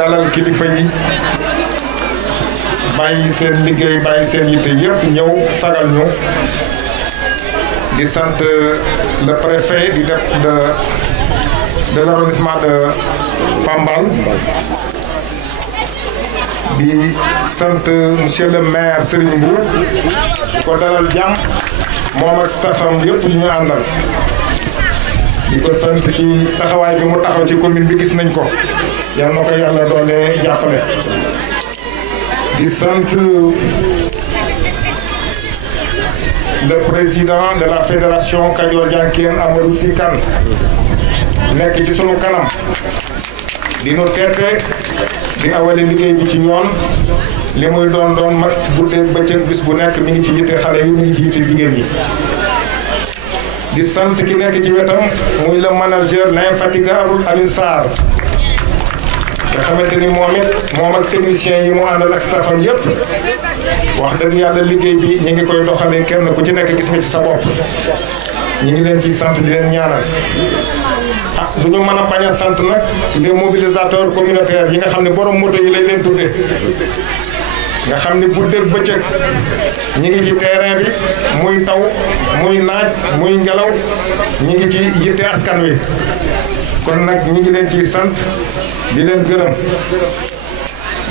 dalal kilifa yi bàyyi seen liggéey bàyyi seen yitte yëpp ñëw sagal ñu di sant le préfet de l'arrondissement de Pambal di sant monsieur le maire Serigne Mbou ko dalal jàmm moom ak staffam yëpp ñu àndal di ko sant ci taxawaay bi mu taxaw ci commune bi gis nañ ko yal na ko yàlla doole jàppale di sant le président de la fédération Kajoor Jànkeen Amadou Sy Kane nekk ci sunu kanam di nu teete di awale liggéey bi ci yoon li muy doon mag guddeeg bëccëg bis bu nekk mi ngi ci yitte xale yi mi ngi ci yitte jigéen ñi di sant ki nekk ci wetam muy le manager l'infatigable Alioune Sarr nga xamante ni moom ak technicien yi mu àndal ak staffam yépp wax dëgg yàlla liggéey bi ñu ngi koy doxalee kenn ku ci nekk gis nga ci sa bopp ñu ngi leen ciy sant di leen ñaanal du ñu mën a bañ a sant nag les mobilisateurs communautaires yi nga xam ne borom moto yi lañ leen tuddee nga xam ne guddeeg bëccëg ñi ngi ci terrain bi muy taw muy naaj muy ngelaw ñi ngi ci yitte askan wi kon nag ñi ngi leen ciy sant di leen gërëm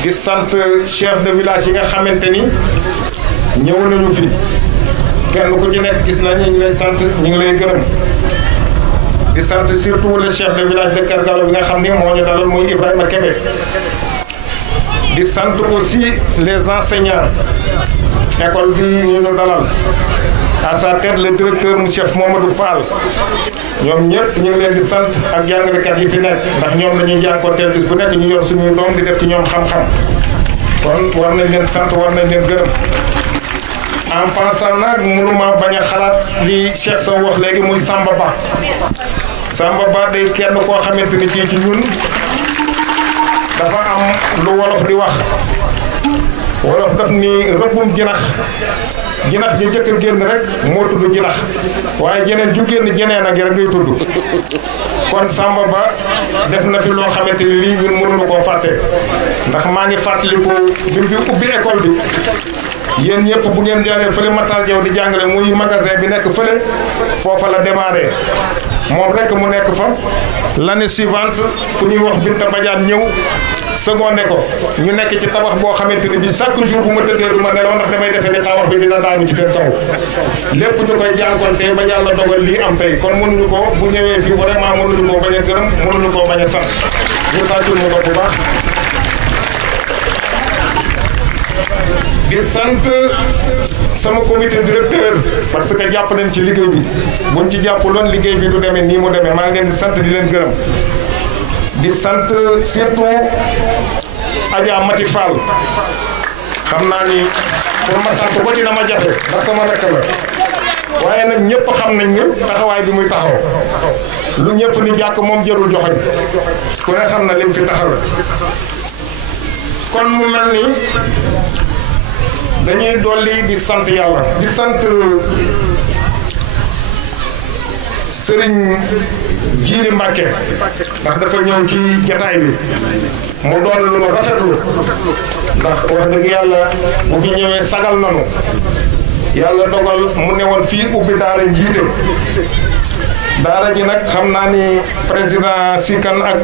di sant chef de village yi nga xamante ni ñëw nañu fi kenn ku ci nekk gis nañ ñu ngi lay sant ñu ngi lay gërëm di sant surtout le chef de village de Kër Gallo bi nga xam ni moo ñu dalal muy Ibrahima Kébé di sant aussi les enseignants école bi ñu dalal à sa tête le directeur monsieur Mamadou Fall ñoom ñëpp ñu ngi leen di sant ak jàngalekat yi fi nekk ndax ñoom dañuy jànkuwanteel bis bu nekk ñu yor suñuy doom di def ci ñoom xam-xam kon war nañ leen sant war nañ leen gërëm en passant nag mënuma bañ a xalaat li Cheikh Sow wax léegi muy Samba Ba day kenn koo xamante ni kii ci ñun dafa am lu wolof di wax wolof daf ni rëbbum jinax ji jëkk a génn rek moo tudd jinax waaye jeneen ju génn jeneen ak rek ngay tudd kon Samba Ba def na fi loo xamante ni lii ñun mënuñu koo fàtte ndax maa ngi fàttaliku bi mu fi ubbi école bi yéen ñëpp bu ngeen jaaree fële Matar Jaw di jàngale muy magasin bi nekk fële foofa la démarré moom rek mu nekk fa l'année suivante ku ñuy wax Binta Badiane ñëw secondé ko ñu nekk ci tabax boo xamante ni bi chaque jour bu ma tëddee du ma nelaw ndax damay defee ni tabax bi dina daanu ci seen kaw lépp ñu koy jànkonte ba yàlla dogal lii am tey kon mënuñu ko bu ñëwee fii vraiment mënuñu koo bañ a gërëm mënuñu koo bañ a sant ñu tàccul mu ko bu baax di sant sama comité directeur parce que jàpp nañ ci liggéey bi buñ ci jàppuloon liggéey bi du demee nii mu demee maa ngi leen di sant di leen gërëm di sant surtout Adja Mati Fall xam naa ni pour ma sant ko dina ma jafe ndax sama rakk la waaye nag ñëpp xam nañ ne taxawaay bi muy taxaw lu ñëpp ni jàkk moom jërul joxoñ ku ne xam na lim fi taxawe kon mu mel ni dañuy dolli di sant yàlla di sant Serigne Djili Mbacke ndax dafa ñëw ci jataay bi mu doon lu ma rafetlu ndax wax dëgg yàlla bu fi ñëwee sagal nanu yàlla dogal mu newoon fii ubbi daara njiite daara ji nag xam naa ni président Sikane ak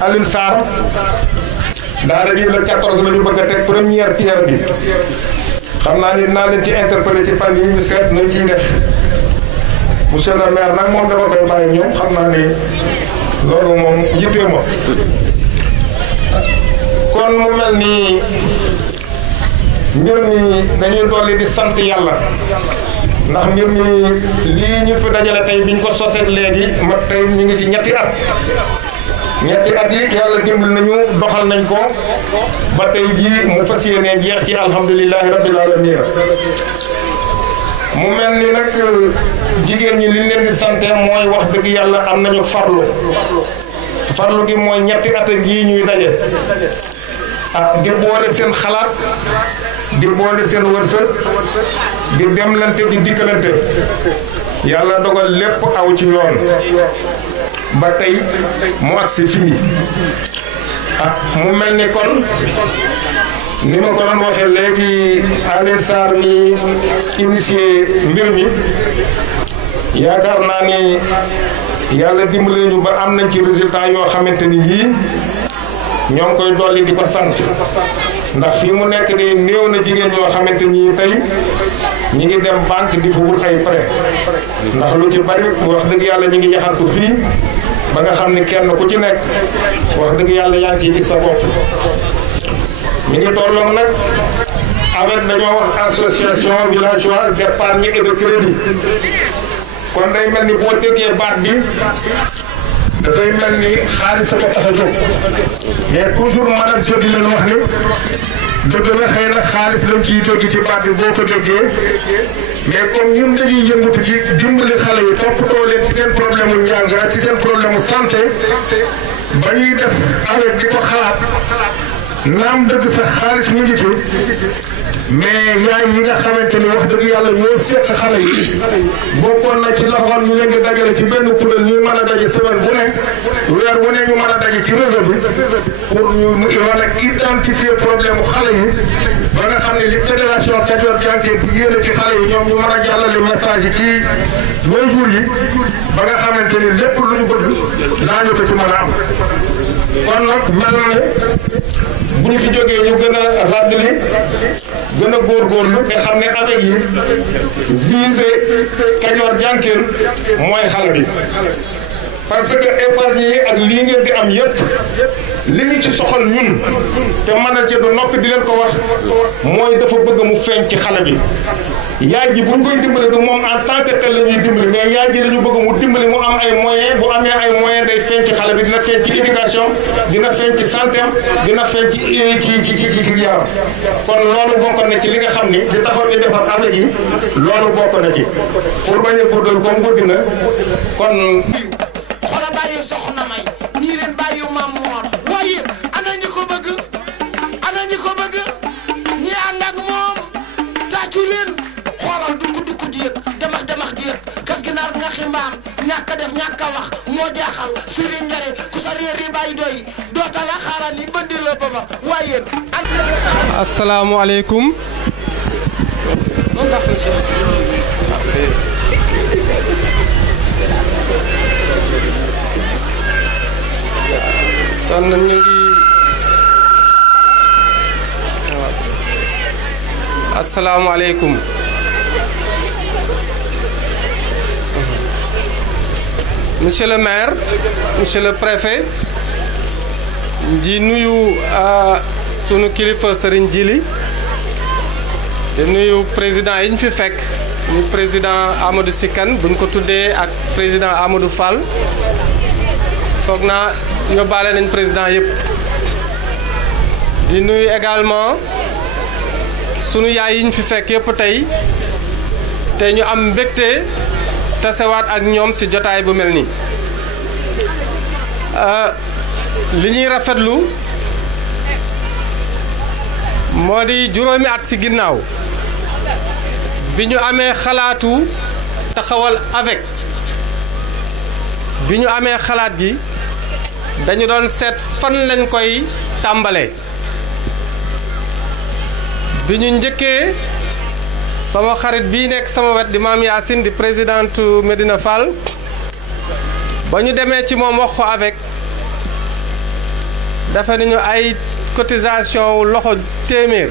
Alioune Sarr daara ji le 14 la ñu bëgg a teg première pierre bi xam naa ni naa leen ci interpellé ci fan yi ñu seet nañ ciy def monsieur le maire nag moom dama koy bàyyi ñoom xam naa ni loolu moom yittee ma kon mu mel ni mbir mi dañuy dolli di sant yàlla ndax mbir mi lii ñu fi dajale tey biñ ko soseet léegi ma tey ñu ngi ci ñetti at yi yàlla dimbal nañu doxal nañ ko ba tey jii mu fas yéenee jeex ci alhamdulilahi rabbil alamin mu mel ni nag jigéen ñi li leen di sante mooy wax dëgg yàlla am nañu farlu gi mooy ñetti at yi ñuy daje di boole seen xalaat di boole seen wërsëg di demlante di dikkalante yàlla dogal lépp aw ci yoon ba tey mu agsi fii mu mel ni kon ni ma ko doon waxee léegi Alioune Sarr mi initié mbir mi yaakaar naa ni yàlla dimbali nañu ba am nañ ci résultat yoo xamante ni yii ñoo ngi koy dolli di ko sant ndax fii mu nekk ni néew na jigéen ñoo xamante ni tey ñi ngi dem banque di fa wut ay prêt ndax lu ci bari wax dëgg yàlla ñi ngi yaxantu fii ba nga xam ni kenn ku ci nekk wax dëgg yàlla yaa ngi ciy gis sa bopp. ñu ngi tolloon nag avec dañoo wax association villageoise d'épargne et de crédit kon day mel ni boo déggee baat bi dafay mel ni xaalis sa ko tax a jóg mais toujours manager di leen wax ni dëgg la xëy na xaalis lañ ciy dégg ci baat bi boo ko déggee mais comme ñun dañuy yëngatu ci dimbali xale yi toppatoo leen ci seen problème mu njàng ak ci seen problème mu santé ba ñuy def avec di ko xalaat naam dëgg sax xaalis mu ngi ci mais yaay yi nga xamante ni wax dëgg yàlla ñoo seet xale yi bokkoon na ci loxoon ñu leen di dajale ci benn kuréel ñuy mën a daje semaine bu ne weer wu ne ñu mën a daje ci réseau bi pour ñu mën a identifier problème mu xale yi ba nga xam ne li fédération Kajoor Jànke bi yéene ci xale yi ñoom ñu mën a jàllale message yi ci waajur yi ba nga xamante ni lépp lu ñu bëgg daañu ko ci mën a am kon nag mel na ne bu ñu fi jógee ñu gën a rappelé gën a góorgóorlu nga xam ne avec yi visé Kajoor Jànkeen mooy xale bi parce que épargne yi ak lii ngeen di am yépp li ñu ci soxal ñun te mën a ci du noppi di leen ko wax mooy dafa bëgg mu feeñ ci xale bi yaay ji buñ koy dimbali du moom en tant que tel la ñuy dimbali mais yaay ji la ñu bëgg mu dimbali mu am ay moyens bu amee ay moyens day feeñ ci xale bi dina feeñ ci éducation dina feeñ ci santé dina feeñ ci yaram kon loolu bokk na ci li nga xam ni di taxoon ñu defar avec yi loolu bokk na ci pour bañ a guddal comme guddi na kon xoola bàyyi soxna may nii leen bàyyi maam moor waaye ana ñi ko bëgg ñi ànd ak moom tàccu leen xoolal dukku di yëg damax di yëg kas gi naar nga ximbaam ñàkk a def ñàkk a wax moo jaaxal suri njare ku sa réer yi bàyyi doy doota la xaaral yi bëndi la baba waaye asalaamaaleykum kon ñu ngi asalaamaaleykum monsieur le maire monsieur le préfet di nuyu sunu kilifa Serigne Djili di nuyu président yi ñu fi fekk ñu président Amadou Sikane buñ ko tuddee ak président Amadou Fall foog naa yóbbaale nañ président yëpp di nuyu également sunu yaay yi ñu fi fekk yëpp tey te ñu am mbégte tasewaat ak ñoom ci jotaay bu mel nii li ñuy rafetlu moo di juróomi at ci ginnaaw bi ñu amee xalaatu taxawal avec bi ñu amee xalaat gi dañu doon seet fan lañ koy tàmbalee bi ñu njëkkee sama xarit bii nekk sama wet di maam Yacine di présidente Medina Fall ba ñu demee ci moom wax ko avec dafa nañu ay cotisation wu loxo téeméer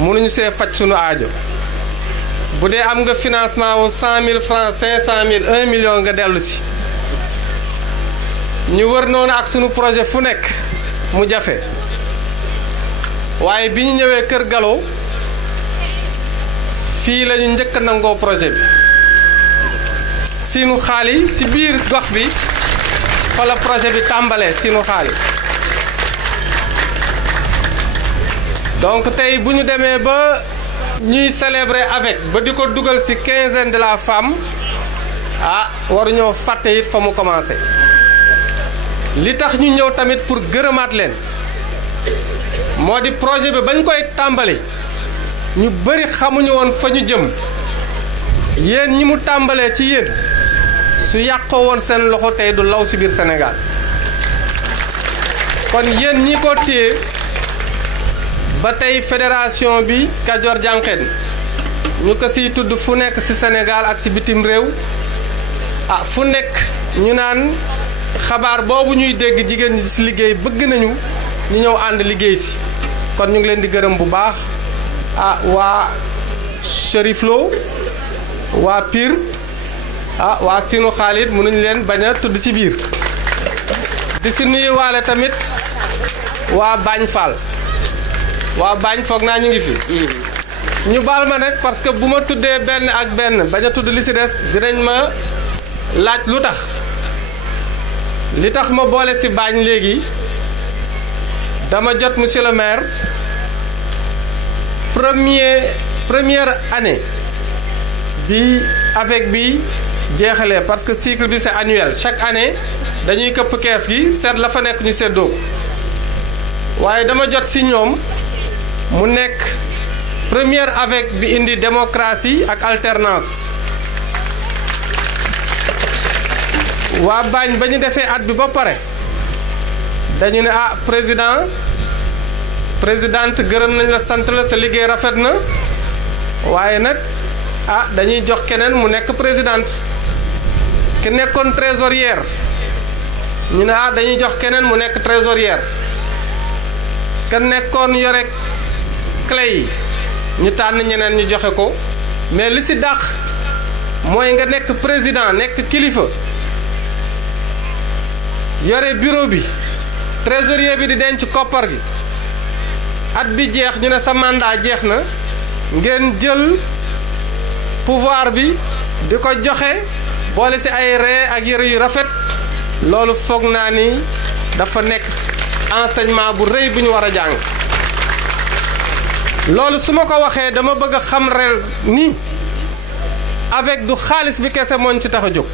mënuñu see faj sunu aajo bu dee am nga financement wu 100 000 francs 500 000 1 million nga dellu si ñu wër noonu ak sunu projet fu nekk mu jafe waaye bi ñu ñëwee Kër Gallo fii la ñu njëkk a nangoo projet bi Sinu Xaali ci biir gox bi fa la projet bi tàmbalee Sinu Xaali donc tey bu ñu demee ba ñuy célébrer avec ba di ko dugal ci quinzaine de la femme waruñoo fàtte it fa mu commencé li tax ñu ñëw tamit pour gërëmaat leen moo di projet bi bañ koy tàmbali ñu bëri xamuñu woon fa ñu jëm yéen ñi mu tàmbalee ci yéen su yàqoo woon seen loxo tey du law ci biir Sénégal kon yéen ñi ko téye ba tey fédération bi Kajoor Jànqeen ñu ko siy tudd fu nekk ci Sénégal ak ci bitim réew fu nekk ñu naan xabaar boobu ñuy dégg jigéen ñi ci liggéey bëgg nañu ñu ñëw ànd liggéey si kon ñu ngi leen di gërëm bu baax waa Chérif Lo waa Pire waa Sinu Xaalit mënuñ leen bañ a tudd ci biir di si nuyuwaale tamit waa Bañ Fall waa Bañ foog naa ñu ngi fi ñu baal ma nag parce que bu ma tuddee benn ak benn bañ a tudd li si des dinañ ma laaj lu tax li tax ma boole si Bañ léegi dama jot monsieur le maire première année bi avec bi jeexalee parce que cycle bi c'est annuel chaque année dañuy këpp kees gi seet la fa nekk ñu seddoo waaye dama jot si ñoom mu nekk première avec bi indi démocratie ak alternance waa Bañ ba ñu defee at bi ba pare dañu ne présidente gërëm nañ la sant la sa liggéey rafet na waaye nag dañuy jox keneen mu nekk présidente ki nekkoon trésorière ñu ne dañuy jox keneen mu nekk trésorière ka nekkoon yore clé yi ñu tànn ñeneen ñu joxe ko mais li si dàq mooy nga nekk président nekk kilifa yore bureau bi trésorier bi di denc koppar gi at bi jeex ñu ne sa mandat jeex na ngeen jël pouvoir bi di ko joxe boole si ay ree ak yëre yu rafet loolu foog naa ni dafa nekk enseignement bu rëy bu ñu war a jàng loolu su ma ko waxee dama bëgg a xam rel ni avec du xaalis bi kese mooñ ci tax a jóg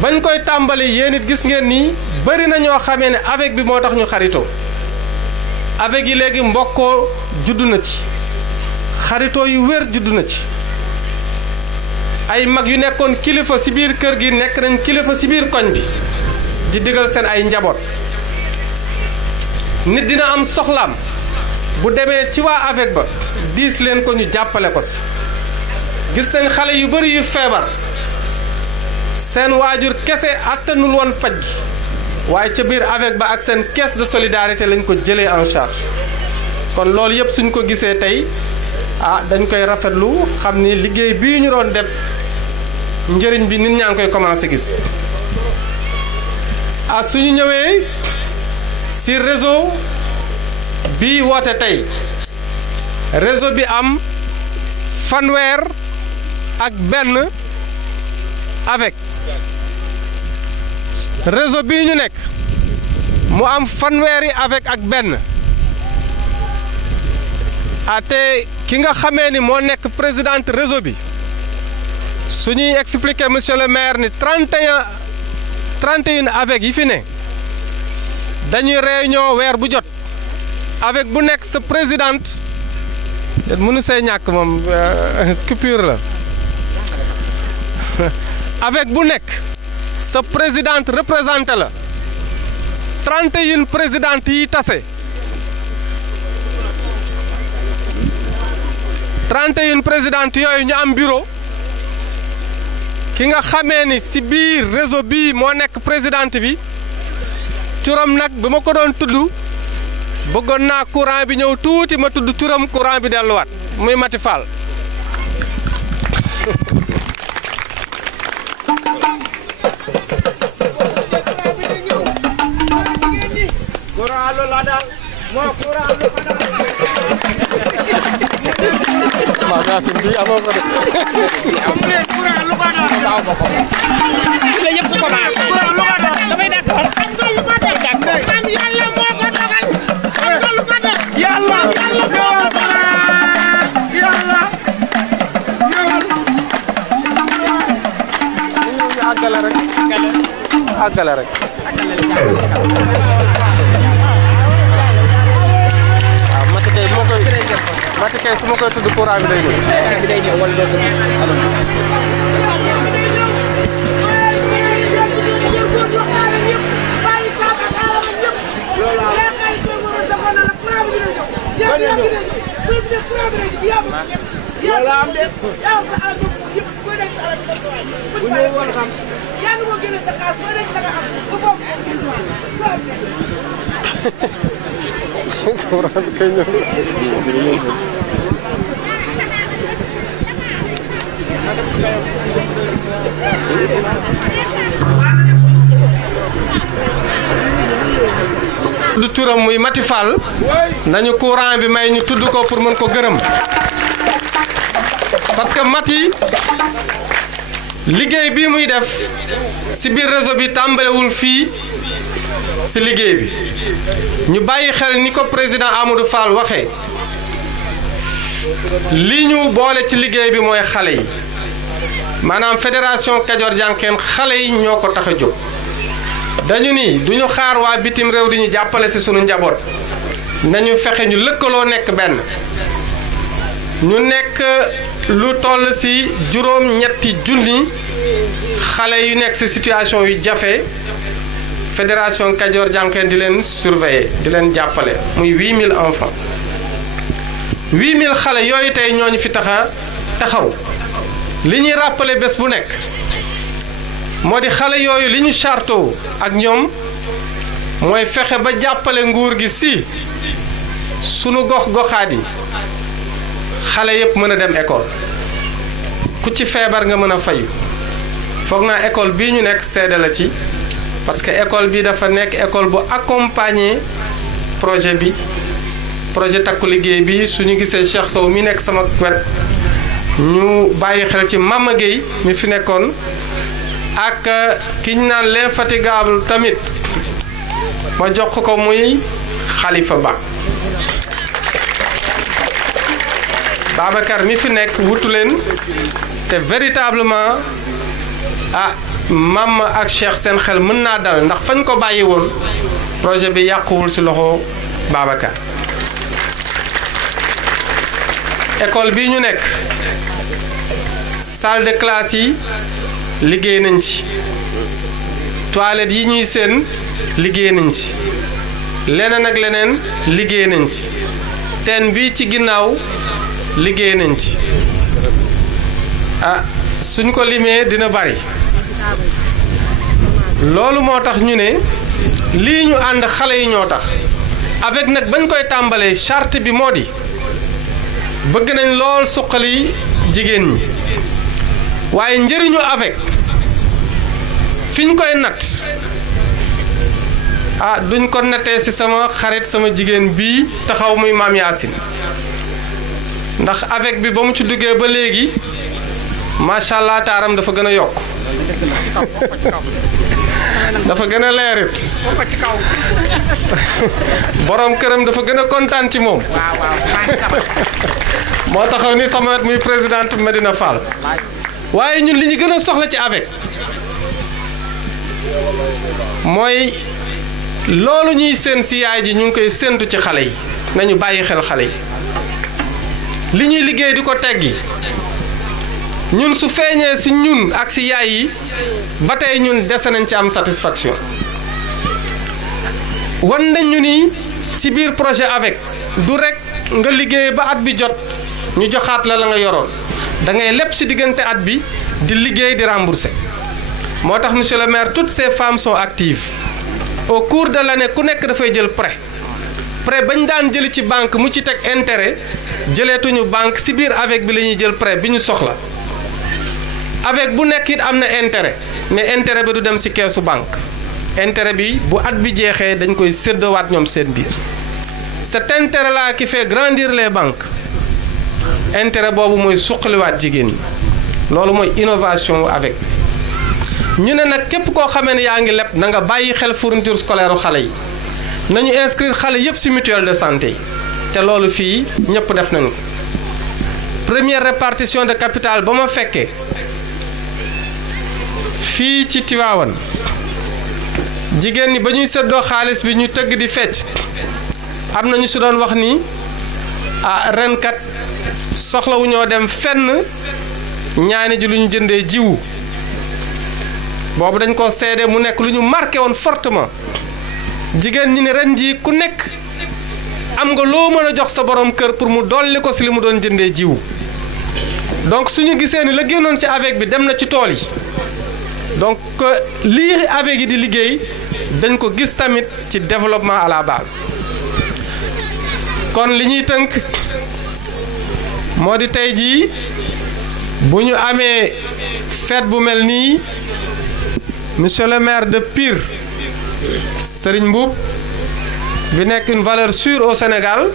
bañ koy tàmbali yéen it gis ngeen nii bëri na ñoo xamee ne avec bi moo tax ñu xaritoo avec yi léegi mbokkoo juddu na ci xaritoo yu wér juddu na ci ay mag yu nekkoon kilifa ci biir kër gi nekk nañ kilifa ci biir koñ bi di digal seen ay njaboot nit dina am soxlaam bu demee ci waa avec ba diis leen ko ñu jàppale ko ci gis nañ xale yu bari yu feebar seen waajur kese attanul woon faj gi waaye ca biir avec ba ak seen caisse de solidarité lañ ko jëlee en charge kon loolu yëpp suñ ko gisee tey dañ koy rafetlu xam ni liggéey bii ñu doon def njëriñ bi nit ñaa ngi koy commencé gis suñu ñëwee ci réseau bi woote tey réseau bi am fanweer ak benn avec réseau bii ñu nekk mu am fanweeri avec ak benn te ki nga xamee ni moo nekk présidente réseau bi su ñuy expliquer monsieur le maire ni 31 avec yi fi ne dañuy réunion weer bu jot avec bu nekk sa présidente mënu see ñàkk moom coupure la avec bu nekk sa présidente représenté la 31 présidentes yi tase 31 présidentes yooyu ñu am bureau ki nga xamee ni ci biir réseau bii moo nekk présidente bi turam nag bi ma ko doon tudd bëggoon naa courant bi ñëw tuuti ma tudd turam courant bi delluwaat muy Mati Fall magasin bi amoo ko de amuleen courant lu ko doon daaw ba ko la yëpp commencé damay d'accord lu ko def man yàlla moo ko dogal lu ko def yàlla àggale rek àggale rek Mati kay su ma koy tudd courant bi day ñëw wala doo du turam muy Mati Fall nañu courant bi may ñu tudd ko pour mën ko gërëm parce que Mati liggéey bi muy def ci biir réseau bi tàmbalewul fii ci liggéey bi ñu bàyyi xel ni ko président Amadou Fall waxee li ñu boole ci liggéey bi mooy xale yi maanaam fédération Kajoor Jànkeen xale yi ñoo ko tax a jóg dañu ni duñu xaar waa bitim réew di ñu jàppale ci sunu njaboot nañu fexe ñu lëkkaloo nekk benn ñu nekk lu toll ci juróom-ñetti junni xale yu nekk ci situation yu jafe fédération Kajoor Jànkeen di leen surveiller di leen jàppale muy 8000 enfants 8000 xale yooyu tey ñooñu fi taxaw li ñuy rappeler bés bu nekk moo di xale yooyu li ñu chartoo ak ñoom mooy fexe ba jàppale nguur gi ci sunu gox-goxaat yi xale yépp mën a dem école ku ci feebar nga mën a fayu foog naa école bii ñu nekk seede la ci parce que école bi dafa nekk école bu accompagner projet bi projet takku liggéey bi suñu gisee Cheikh Sow mi nekk sama wet ñu bàyyi xel ci Mama Gueye mi fi nekkoon ak ki ñu naan l'infatigable tamit ma jox ko muy Khalifa Ba Babacar mi fi nekk wutu leen te véritablement Mama ak Cheikh seen xel mën naa dal ndax fañ ko bàyyi woon projet bi yàquwul ci loxo Babacar école bi ñu nekk salle de classe yi liggéey nañ ci toilette yi ñuy seen liggéey nañ ci leneen ak leneen liggéey nañ ci teen bi ci ginnaaw liggéey nañ ci suñ ko limee dina bari loolu moo tax ñu ne lii ñu ànd xale yi ñoo tax avec nag bañ koy tàmbalee charte bi moo di bëgg nañ lool suqali jigéen ñi waaye njëriñu avec fi ñu koy natt duñ ko nattee ci sama xarit sama jigéen bii taxaw muy Maam Yaasin ndax avec bi ba mu ci duggee ba léegi macha allah taaram dafa gën a yokk dafa gën a leerit borom këram dafa gën a kontaan ci moom moo taxaw ni sama wet muy présidente Medina Fall waaye ñun li ñu gën a soxla ci avec mooy loolu ñuy seen si yaay ji ñu ngi koy séentu ci xale yi nañu bàyyi xel xale yi li ñuy liggéey di ko teggi ñun su feeñee ci ñun ak ci yaay yi ba tey ñun dese nañ ci am satisfaction wan nañu ni ci biir projet avec du rekk nga liggéey ba at bi jot ñu joxaat la nga yoroon da ngay lépp ci diggante at bi di liggéey di rembourser moo tax monsieur le maire toutes ces femmes sont actives au cours de l'année ku nekk dafay jël prêt bañ daan jëli ci banque mu ci teg intérêt jëleetuñu banque ci biir avec bi la ñuy jël prêt bi ñu soxla avec bu nekk it am na intérêt mais intérêt bi du dem ci keesu banque intérêt bi bu at bi jeexee dañ koy séddowaat ñoom seen biir cet intérêt là qui fait grandir les banques intérêt boobu mooy suqaliwaat jigéen ñi loolu mooy innovation avec ñu ne nag képp koo xamee ne yaa ngi leb na nga bàyyi xel fourniture scolaire u xale yi nañu inscrire xale yépp ci mutuelle de santé yi te loolu fii ñëpp def nañu ko première répartition de capital ba ma fekkee fii ci Tivaouane jigéen ñi ba ñuy séddoo xaalis bi ñu tëgg di fecc am na ñu si doon wax ni ren kat soxlawu ñoo dem fenn ñaani ji lu ñu jëndee jiwu boobu dañ ko seede mu nekk lu ñu marqué woon fortement jigéen ñi ne ren ji ku nekk am nga loo mën a jox sa borom kër pour mu dolli ko si li mu doon jëndee jiwu donc suñu gisee ni la génnoon ci avec bi dem na ci tool yi donc lii avec yi di liggéey dañ ko gis tamit ci développement à la base kon li ñuy tënk moo di tey jii bu ñu amee fête bu mel nii monsieur le maire de Pire Serigne Mboup bi nekk une valeur sûre au Sénégal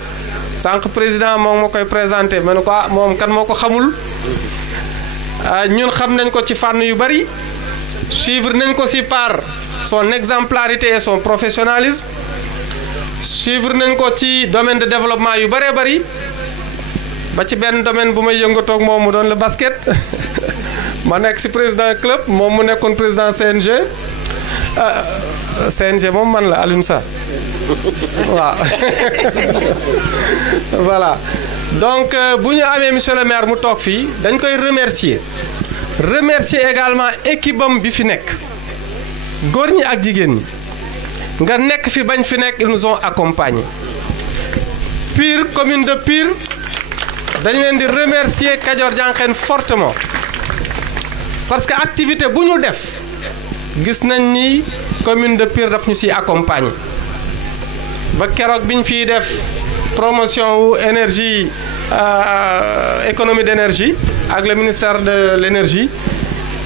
sànq président moom ma koy présenté ma ne ko moom kan moo ko xamul ñun xam nañ ko ci fànn yu bari suivre nañ ko ci par son exemplarité et son professionnalisme suivre nañ ko ci domaine de développement yu bëree bëri ba ci benn domaine bu may yëngatoo ak moom mu doon le basket ma nekk ci président club moom mu nekkoon président CNG CNG moom man la Alioune Sarr waaw voilà donc bu ñu amee monsieur le maire mu toog fii dañ koy remercier également équipe am bi fi nekk góor ñi ak jigéen ñi nga nekk fi bañ fi nekk ils nous ont accompagnés Pire commune de Pire dañ leen di remercier Kajoor Jànqeen fortement parce que activité bu ñu def gis nañ ni commune de Pire daf ñu ci accompagner ba keroog biñ fiy def promotion wu énergie économie d'énergie ak le ministère de l'énergie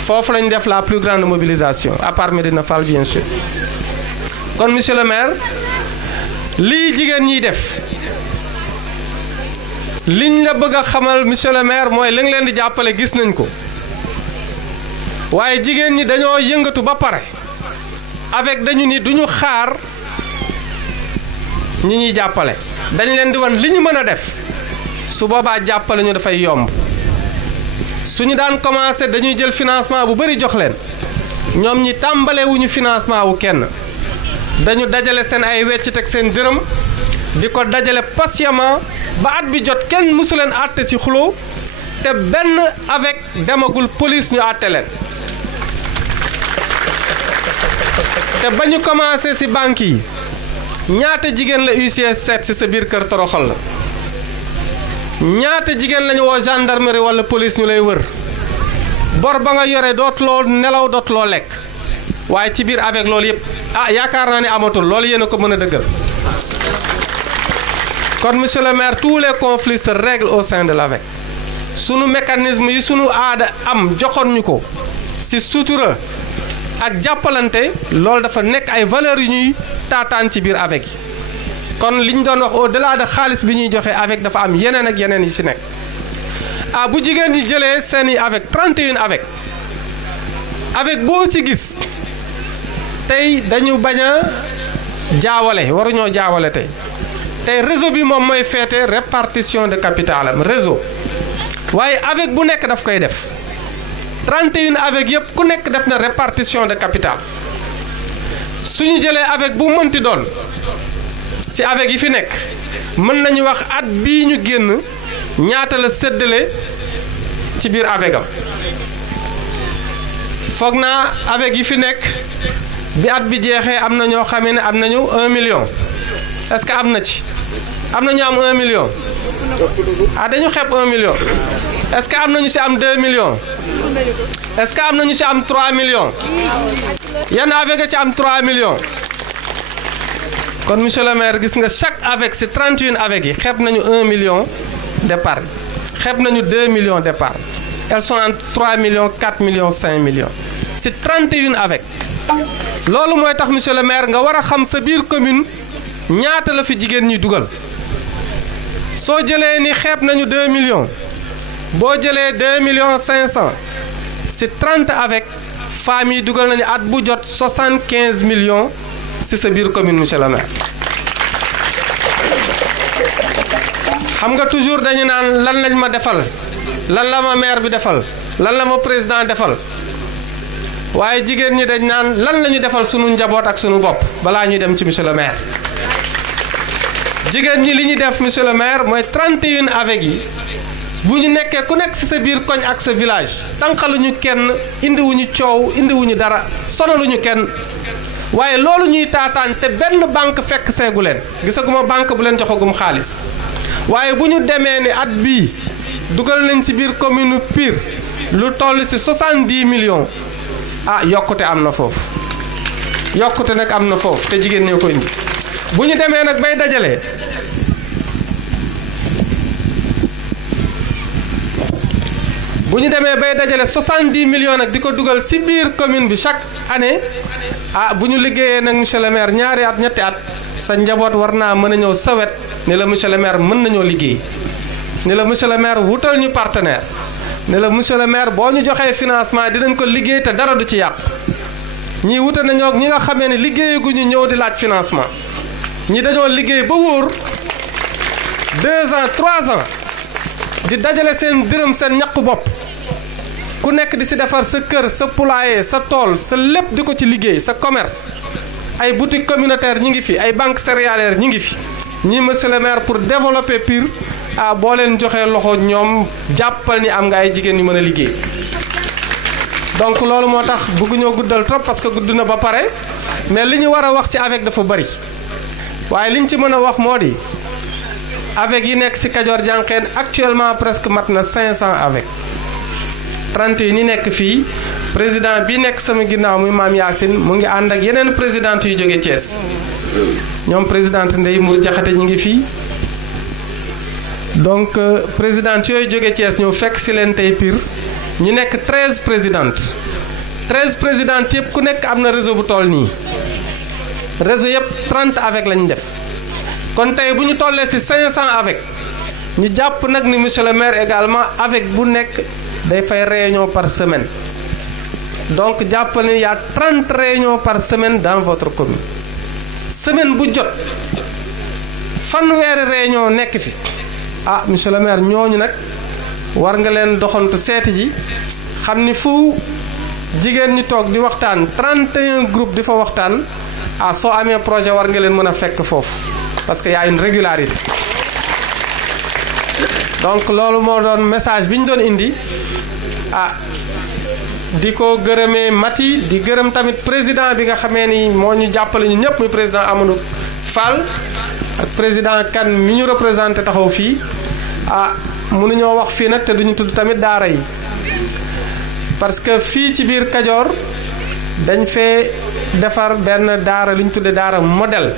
foofu lañ def la plus grande mobilisation à part Médina Fall bien sûr kon monsieur le maire lii jigéen ñiy def liñ la bëgg a xamal monsieur le maire mooy li nga leen di jàppale gis nañ ko waaye jigéen ñi dañoo yëngatu ba pare avec dañu ni duñu xaar ñi ñuy jàppale dañ leen di wan li ñu mën a def su boobaa jàppale ñu dafay yomb suñu daan commencé dañuy jël financement bu bari jox leen ñoom ñi tàmbalewuñu financement wu kenn dañu dajale seen ay weccit ak seen dërëm di ko dajale patiemment ba at bi jot kenn mësu leen àtte ci xuloo te benn avec demagul police ñu àtte leen te ba ñu commencé ci banque yi ñaata jigéen la UCS seet ci sa biir kër toroxal la ñaata jigéen lañu woo gendarmerie walla police ñu lay wër bor ba nga yore dootuloo nelaw dootuloo lekk waaye ci biir avec loolu yëpp yaakaar naa ne amatul loolu yéen a ko mën a dëggal kon monsieur le maire tous les conflits se règlent au sein de l'AVEC sunu mécanisme yi sunu aada am joxoon ñu ko ci sutura ak jàppalante loolu dafa nekk ay valeurs yu ñuy taataan ci biir avec yi kon li ñu doon wax au delà de xaalis bi ñuy joxe avec dafa am yeneen ak yeneen yi ci nekk bu jigéen ñi jëlee seeni avec 31 avec boo ci gis tey dañu bañ a jaawale waruñoo jaawale tey réseau bi moom mooy feete répartition de capital am réseau waaye avec bu nekk daf koy def 31 avec yëpp ku nekk def na répartition de capital suñu jëlee avec bu mënti doon ci avec yi fi nekk mën nañu wax at bii ñu génn ñaata la séddale ci biir avec am foog naa avec yi fi nekk bi at bi jeexee am na ñoo xamee ne am nañu 1 million est-ce que am na ci am na ñu am 1 million dañu xeeb 1 million est-ce que am na ñu ci am 2 millions est-ce que am na ñu ci am 3 millions yan avec a ci am 3 millions kon monsieur le maire gis nga chaque avec ci 31 avec yi xeeb nañu 1 million d'épargne xeeb nañu 2 millions d'épargne elles sont entre 3 millions 4 millions 5 millions ci 31 avec loolu mooy tax monsieur le maire nga war a xam sa biir commune ñaata la fi jigéen ñi dugal soo jëlee ni xeeb nañu 2 millions boo jëlee 2 millions 500 ci 30 avec femmes yi dugal nañu at bu jot 75 millions ci sa biir commune monsieur le maire xam nga toujours dañu naan lan lañ ma defal lan la ma maire bi defal lan la ma président defal waaye jigéen ñi dañ naan lan la ñu defal sunu njaboot ak sunu bopp balaa ñuy dem ci monsieur le maire jigéen ñi li ñuy def monsieur le maire mooy 31 avec yi bu ñu nekkee ku nekk ci sa biir koñ ak sa village tànqaluñu kenn indiwuñu coow indiwuñu dara sonaluñu kenn waaye loolu ñuy taataan te benn banque fekk seegu leen gisaguma banque bu leen joxagum xaalis waaye bu ñu demee ni at bii dugal nañ ci biir commune Pire lu toll ci 70 millions yokkute am na foofu yokkute nag am na foofu te jigéen ñoo ko indi bu ñu demee nag bay dajale bu ñu demee bay dajale 70 millions nag di ko dugal ci biir commune bi chaque année bu ñu liggéeyee nag monsieur le maire ñaari at ñetti at sa njaboot war naa mën a ñëw sa wet ne la monsieur le maire mën nañoo liggéey ne la monsieur le maire wutal ñu partenaire ne la monsieur le maire boo ñu joxee financement dinañ ko liggéey te dara du ci yàq ñii wuta nañoo ñi nga xamee ne liggéeyaguñu ñëw di laaj financement ñi dañoo liggéey ba wóor 2 ans 3 ans di dajale seen dërëm seen ñaq bopp ku nekk di si defar sa kër sa poulailler sa tool sa lépp di ko ci liggéey sa commerce ay boutique communautaire ñi ngi fi ay banque céréalière ñi ngi fi ñii monsieur le maire pour développer Pire boo leen joxee loxo ñoom jàppal ni am nga ay jigéen yu mën a liggéey donc loolu moo tax bëgguñoo guddal trop parce que gudd na ba pare mais li ñu war a wax ci avec dafa bari waaye liñ ci mën a wax moo di avec yi nekk ci Kajoor Jànqeen actuellement presque mat na 500 avec 30 yi ni nekk fii président bi nekk sama ginnaaw muy maam Yacine mu ngi ànd ak yeneen présidente yu jóge Thiès ñoom présidente Ndeye Mour Jaxate ñi ngi fii donc présidente yooyu jóge Thiès ñëw fekk ci leen tey Pire ñu nekk 13 présidentes 13 présidentes yëpp ku nekk am na réseau bu toll nii réseau yëpp 30 avec lañu def kon tey bu ñu tollee ci 500 avec ñu jàpp nag ni monsieur le maire également avec bu nekk day fay réunion par semaine donc jàppal ni y a 30 réunions par semaine dans votre commune semaine bu jot fanweeri réunion nekk fi monsieur le maire ñooñu nag war nga leen doxantu seeti ji xam ni fu jigéen ñi toog di waxtaan 31 groupe di fa waxtaan soo amee projet war nga leen mën a fekk foofu parce que y a une régularité donc loolu moo doon message bi ñu doon indi di ko gërëmee Mati di gërëm tamit président bi nga xamee ni moo ñu jàppale ñu ñëpp muy président Amadou Fall ak président Kane mi ñu représenté taxaw fii mënuñoo wax fii nag te duñu tudd tamit daara yi parce que fii ci biir Kajoor dañ fee defar benn daara lu ñu tudde daara modèle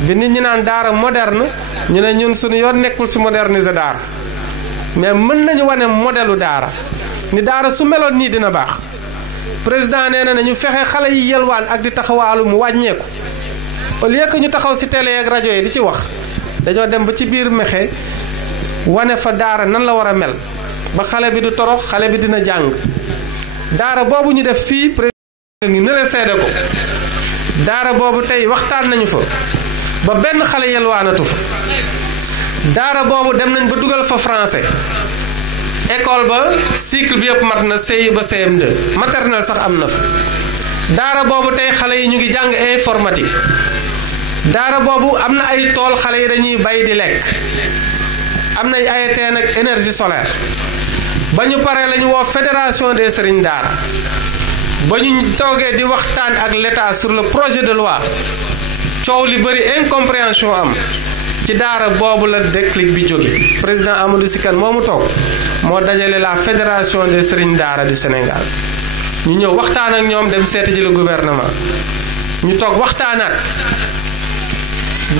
bi nit ñi naan daara moderne ñu ne ñun suñu yoon nekkul si moderniser daara mais mën nañu wane modèlu daara ni daara su meloon nii dina baax président nee na ñu fexe xale yi yelwaan ak di taxawaalu mu wàññeeku au lieu que ñu taxaw si télé ak rajo yi di ci wax dañoo dem ba ci biir Mexe wane fa daara nan la war a mel ba xale bi du torox xale bi dina jàng daara boobu ñu def fii président ngi nële seede ko daara boobu tey waxtaan nañu fa ba benn xale yelwaanatu fa daara boobu dem nañ ba dugal fa français école ba cycle bi yëpp mat na CI ba CM2 maternelle sax am na fa daara boobu tey xale yi ñu ngi jàng informatique daara boobu am na ay tool xale yi dañuy bay di lekk am na ay teen ak énergie solaire ba ñu paree la ñu woo fédération des sëriñ daara ba ñu toogee di waxtaan ak l'État sur le projet de loi coow li bëri incompréhension am ci daara boobu la déclic bi jóge président Amadou Sy Kane moomu toog moo dajale la fédération des sëriñ daara du Sénégal ñu ñëw waxtaan ak ñoom dem seeti ji le gouvernement ñu toog waxtaanaat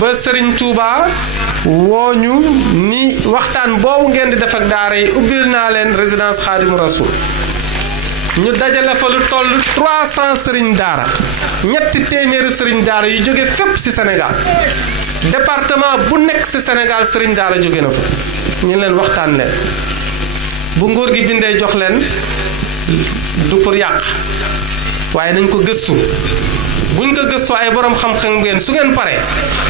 ba Serigne Touba woo ñu ni waxtaan boobu ngeen di def ak daara yi ubbil naa leen résidence Khadimou Rassoul ñu dajale fa lu toll 300 Serigne daara ñetti téeméeri Serigne daara yu jóge fépp ci Sénégal département bu nekk ci Sénégal Serigne daara jóge na fa ñu leen waxtaan leen bu nguur gi bindee jox leen du pour yàq waaye nañ ko gëstu buñ ko gëstoo ay borom xam-xam ngeen su ngeen paree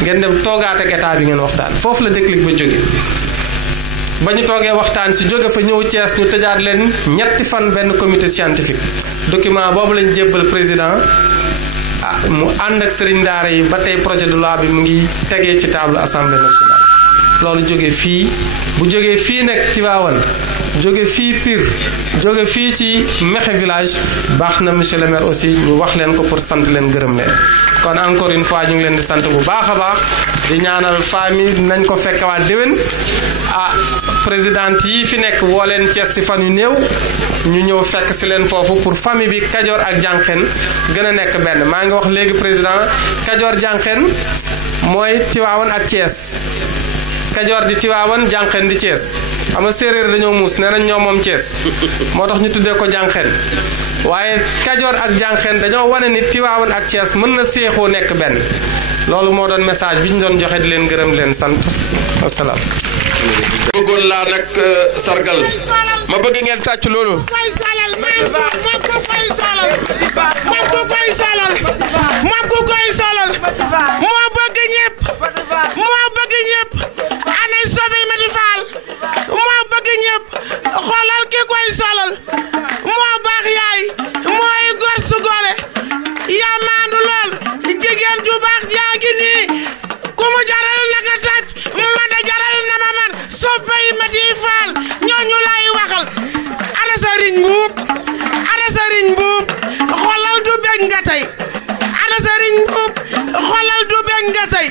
ngeen dem toogaat ak état bi ngeen waxtaan foofu la déclic ba jóge ba ñu toogee waxtaan si jóge fa ñëw Thiès ñu tëjaat leen ñetti fan benn comité scientifique document boobu lañ jébbal président mu ànd ak sëriñ daara yi ba tey projet de loi bi mu ngi tegee ci table assemblée nationale loolu jóge fii bu jógee fii nekk ci Tivaouane jóge fii Pire jóge fii ci Mexe village baax na monsieur le maire aussi ñu wax leen ko pour sant leen gërëm leen kon encore une fois ñu ngi leen di sant bu baax a baax di ñaanal famille nañ ko fekkewaat déwén ah présidente yi fi nekk woo leen Thiès si fan yu néew ñu ñëw fekk si leen foofu pour famille bi Kajoor ak Jànqeen gën a nekk benn maa ngi wax léegi président Kajoor Jànqeen mooy Tiwaawan ak Thiès Kajoor di Tiwaawan Jànqeen di Thiès xam nga séeréer dañoo muus nee nañ ñoo moom Thiès moo tax ñu tuddee ko Jànqeen waaye Kajoor ak Jànqeen dañoo wane ni Tiwaawan ak Thiès mën na séexoo nekk benn loolu moo doon message bi ñu doon joxe di leen gërëm di leen sant wasalaam. bëggoon laa nag sargal ma bëgg ngeen tàcc loolu. moom ku koy solal moo bëgg ñëpp anay sobi ma di faal moo bëgg ñëpp xoolal ki koy solal moo baax yaay mooy gor su gore yaa maandu lool jigéen ju baax jaa ngi nii ku mu jaral naka taj ma da jaral na ma man soppay ma di faal ñooñu lay waxal ana sëriñ mbuub xoolal du bëgg nga tey ana sëriñ mbuub xoolal du bëgg nga tey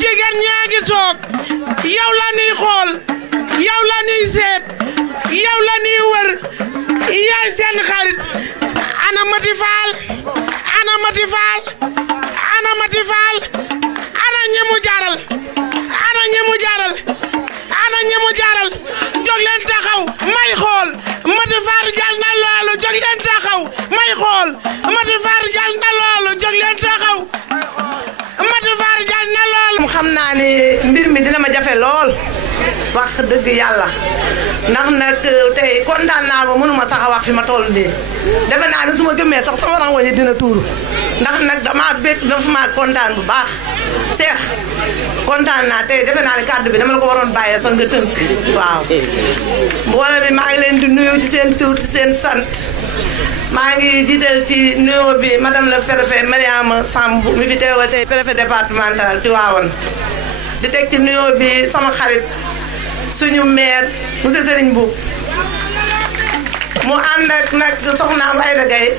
jigéen ñaa ngi toog yow la ñuy xool yow la ñuy seet yow la ñuy wër yaay seen xarit ana mati faal ana ñemu jaral jóg leen taxaw may xool mati faal jal na loolu jóg leen taxaw may xool mati faal jal na loolu jóg leen taxaw mati faal jal na loolu xam naa ni mbir mi dina ma jafe lool wax dëgg yàlla ndax nag tey kontaan naa ba mënuma sax a wax fi ma toll nii defe naa ne su ma gëmmee sax sama rangoñ yi dina tuuru ndax nag dama bég dafa maa kontaan bu baax Seex kontaan naa tey defe naa ne kàddu bi dama la ko waroon bàyyee sax nga tënk waaw mbooloo bi maa ngi leen di nuyu ci seen tur ci seen sant maa ngi jiital ci nuyoo bi madame le préfet Mariama Samb mi fi teewal tey préfet départemental Tivaouane di teg ci nuyoo bi sama xarit suñu maire monsieur Serigne Mboup mu ànd ak nag soxnaam Aïda Gaye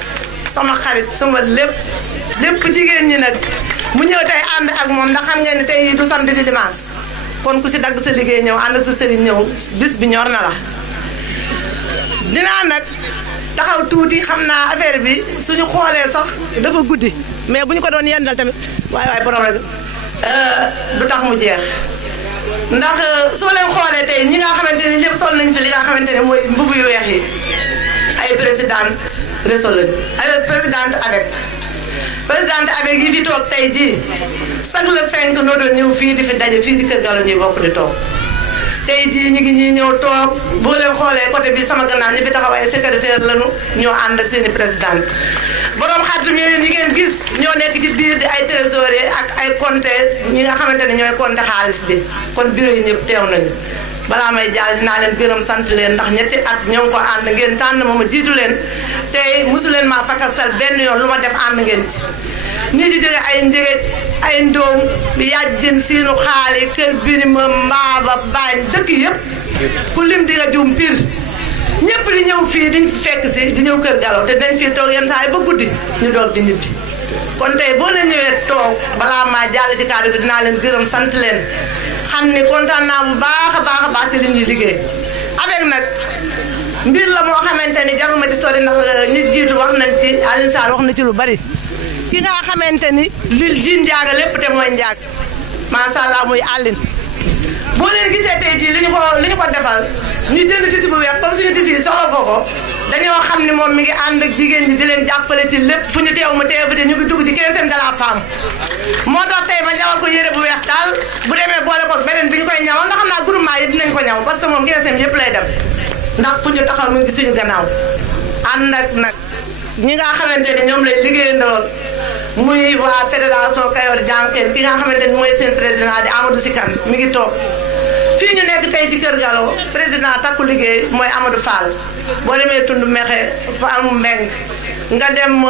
sama xarit sama lépp jigéen ñi nag mu ñëw tey ànd ak moom ndax xam ngeen ne tey du samedi di dimanche kon ku si dagg sa liggéey ñëw ànd sa sëriñ ñëw bis bi ñor na la dinaa nag taxaw tuuti xam naa affaire bi suñu xoolee sax dafa guddi mais bu ñu ko doon yendal tamit waaye problème du tax mu jeex ndax soo leen xoolee tey ñi nga xamante ni ñëpp sol nañ fi li nga xamante ne mooy mbubu yu weex yi ay présidente réseau lañ ay présidente avec yi fi toog tey jii chaque le 5 noo doon ñëw fii di fi daje fii di Kër Gallo ñuy bokk di toog tey jii ñu ngi ñii ñëw toog boo leen xoolee côté bi sama gannaaw ñi fi taxaw ay secrétaire lañu ñoo ànd ak seeni présidente borom xaatim yi ngeen gis ñoo nekk ci biir di ay trésorier ak ay compte ñi nga xamante ne ñooy compte xaalis bi kon bureau yi ñëpp teew nañu balaa may jàll dinaa leen gërëm sant leen ndax ñetti at ñoo ngi ko ànd ngeen tànn ma jiitu leen tey mosu leen maa fakasal benn yoon lu ma def ànd ngeen ci ñii di jóge ay njëgëj ay ndoom yàjjën siinu xaali kër birima mbaaba baañ dëkk yëpp ku lim di nga juum pir ñëpp di ñëw fii diñ fekk si di ñëw Kër Gallo te dañ fii toog yenn saa yi ba guddi ñu doog di ñibbi kon tey boo leen ñëwee toog balaa maa jàll ci kàddu gi dinaa leen gërëm sant leen xam ni kontaan naa bu baax a baax te li ñuy liggéey avec nag mbir la moo xamante ni jarul ma ci sori ndax ñi jiitu wax nañ ci Alioune Sarr wax na ci lu bari ki nga xamante ni li ji njaaga lépp te mooy njaag macha allah muy àllin boo leen gisee tey jii li ñu ko defal ñu jënd tisi bu weex comme suñu tisi yi soxla ko dañoo xam ni moom mi ngi ànd ak jigéen ñi di leen jàppale ci lépp fu ñu teew mu teew bi te ñu ngi dugg ci 15e de la femme moo tax tey ma ñawal ko yére bu weex daal bu demee boole ko beneen bi ñu koy ñawal ndax xam naa groupement yi dinañ ko ñaw parce que moom 15e yëpp lay dem ndax fu ñu taxaw mu ngi ci suñu gannaaw ànd ak nag ñi nga xamante ni ñoom lay liggéeyandool muy waa fédération Kayor Jànqeen ki nga xamante ni mooy seen président di Amadou Sikane mi ngi toog fii ñu nekk tey ci Kër Gallo président takku liggéey mooy Amadou Fall boo demee tund mexe fa am mbeng nga dem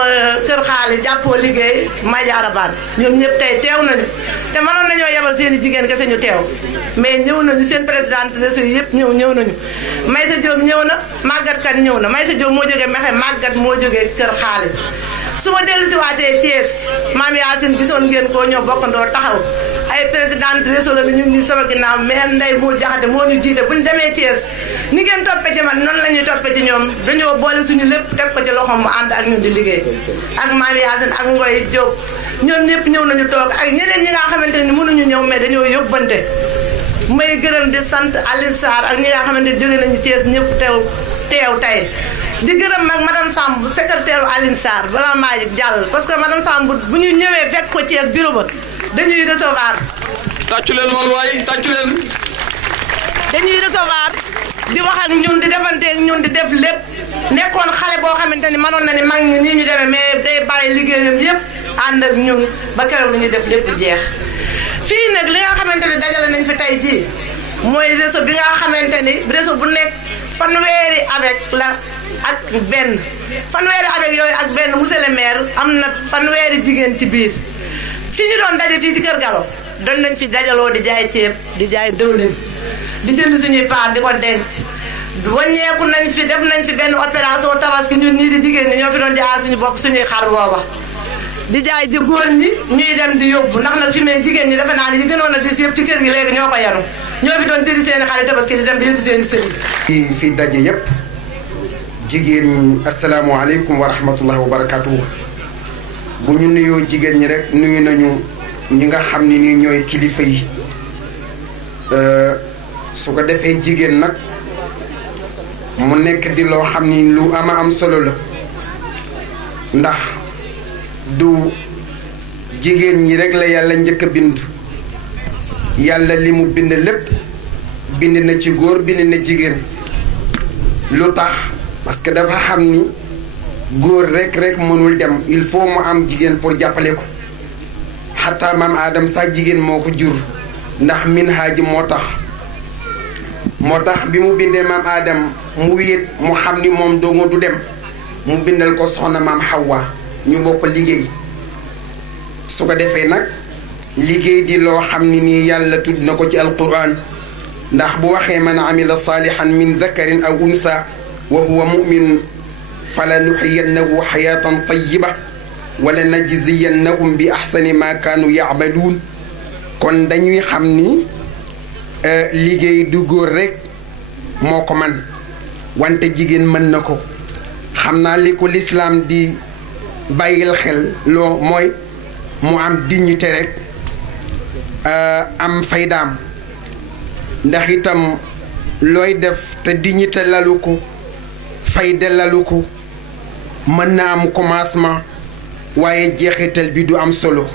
Kër Xaali jàppoo liggéey Madiara Ban ñoom ñëpp tey teew nañu te mënoon nañoo yebal seen i jigéen kese ñu teew mais ñëw nañu seen présidente réseau yi yëpp ñëw nañu Maysa Diop ñëw na Maguette Kane ñëw na Maysa Diop moo jógee mexe Maguette moo jógee Kër Xaali su ma dellu si waatee Thiès maam Yacine gisoon ngeen ko ñoo bokkandoo taxaw ay présidente réseau la ñu ngi nii sama ginnaaw mais Ndeye moo jaxate moo ñu jiite bu ñu demee Thiès ni ngeen toppee ci man noonu la ñuy toppee ci ñoom dañoo boole suñu lépp teg ko ci loxoom mu ànd ak ñun di liggéey ak maam Yacine ak Ngoy Diop ñoom ñëpp ñëw nañu toog ak ñeneen ñi nga xamante ni mënuñu ñëw mais dañoo yóbbante may gërëm di sant Aline Sarr ak ñi nga xamante ni jóge nañu Thiès ñëpp teew tey di gërëm nag madame Samb secrétaire Aline Sarr balaa maa jàll parce que madame Samb bu ñu ñëwee fekk ko Thiès bureau ba dañuy recevoir. tàccu leen lool waay tàccu leen. dañuy recevoir di wax ak ñun di defanteeg ñun di def lépp nekkoon xale boo xamante ni mënoon na ni mag ñi nii ñu demee mais day bàyyi liggéeyam yëpp ànd ak ñun ba keroog lu ñuy def lépp jeex. fii nag li nga xamante ni dajale nañ fi tey jii mooy réseau bi nga xamante ni réseau bu nekk fanweeri avec la ak benn fanweeri avec yooyu ak benn monsieur le maire am na fanweeri jigéen ci biir fi ñu doon daje fii ci Kër Galo doon nañ fi dajaloo di jaay ceeb di jaay dëwlin di jënd suñuy paar di ko denc wàññeeku nañ fi def nañ fi benn opération tabaski ñun ñii di jigéen ñi ñoo fi doon jaay suñu bopp suñuy xar booba di jaay di góor ñi ñuy dem di yóbbu ndax nag fi mee jigéen ñi defe naa ni yi gënoon a dis yëpp ci kër gi léegi ñoo ko yanu ñoo fi doon tëri seeni xarit tabaski di dem di yëtti seeni sëriñ fi daje yëpp jigéen ñi asalaamaaleykum wa rahmatullahi wa barakatuhu bu ñu nuyoo jigéen ñi rek nuyu nañu ñi nga xam ni nii ñooy kilifa yi su ko defee jigéen nag mu nekk di loo xam ni lu ama am solo la ndax du jigéen ñi rek la yàlla njëkk a bind yàlla li mu bind lépp bind na ci góor bind na jigéen lu tax parce que dafa xam ni góor rek mënul dem il faut mu am jigéen pour jàppale ko xataa maam Adam sax jigéen moo ko jur ndax min haaji moo tax bi mu bindee maam Adam mu wéet mu xam ni moom doomu du dem mu bindal ko soxna maam Hawa ñu bokk liggéey su ko defee nag liggéey di loo xam ni nii yàlla tudd na ko ci alquran ndax bu waxee man amila salihan min dakarin aw untha wa huwa mu'min fala nuxiyannahu xayaatan tayiba wala najziyannahum bi axsani ma kaanu yacmaluun kon dañuy xam ni liggéey du góor rek moo ko man wante jigéen mën na ko xam naa li ko lislaam di bàyyil xel loo mooy mu am dignité rek am faydaam ndax itam looy def te dignité lalu ko fayda lalu ko mën na am commencement waaye jeexital bi du am solo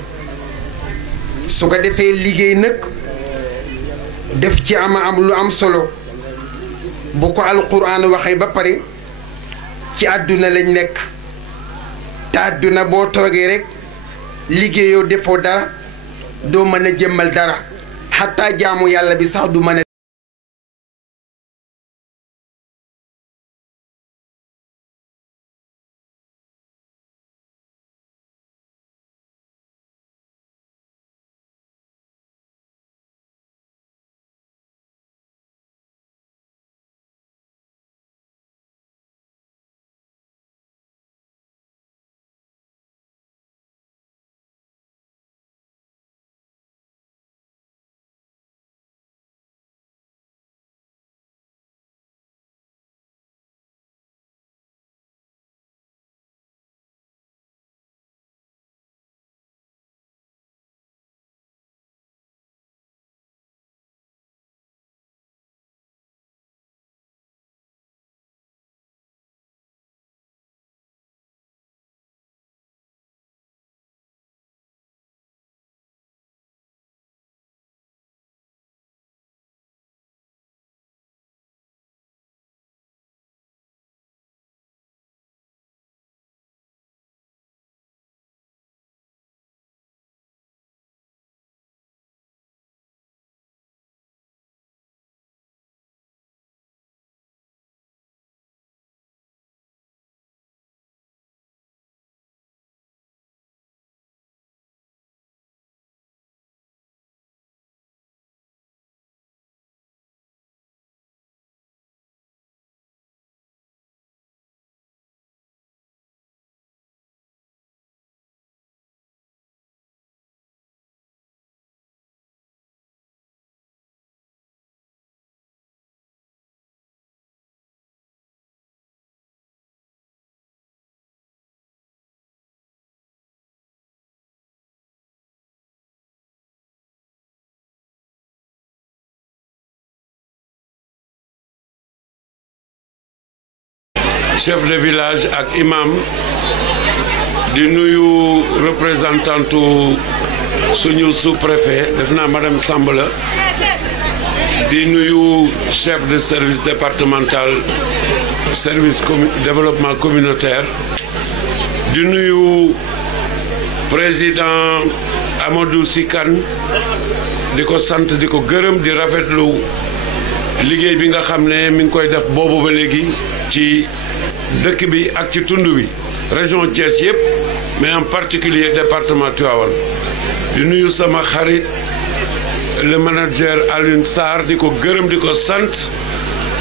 su ko defee liggéey nag def ci am lu am solo bu ko alquran waxee ba pare ci àdduna lañ nekk te àdduna boo toogee rek liggéeyoo defoo dara doo mën a jëmmal dara xataa jaamu yàlla bi sax du mën a chef de village ak imam di nuyu représentantu suñu sous-préfet def naa madame Sambala di nuyu chef de service départemental service développement communautaire di nuyu président Amadou Sikan di ko sant di ko gërëm di rafetlu liggéey bi nga xam ne mi ngi koy def boobu ba léegi ci dëkk bi ak ci tund wi région Thiès yëpp mais en particulier département Tivaouane di nuyu sama xarit le manager Alioune Sarr di ko gërëm di ko sant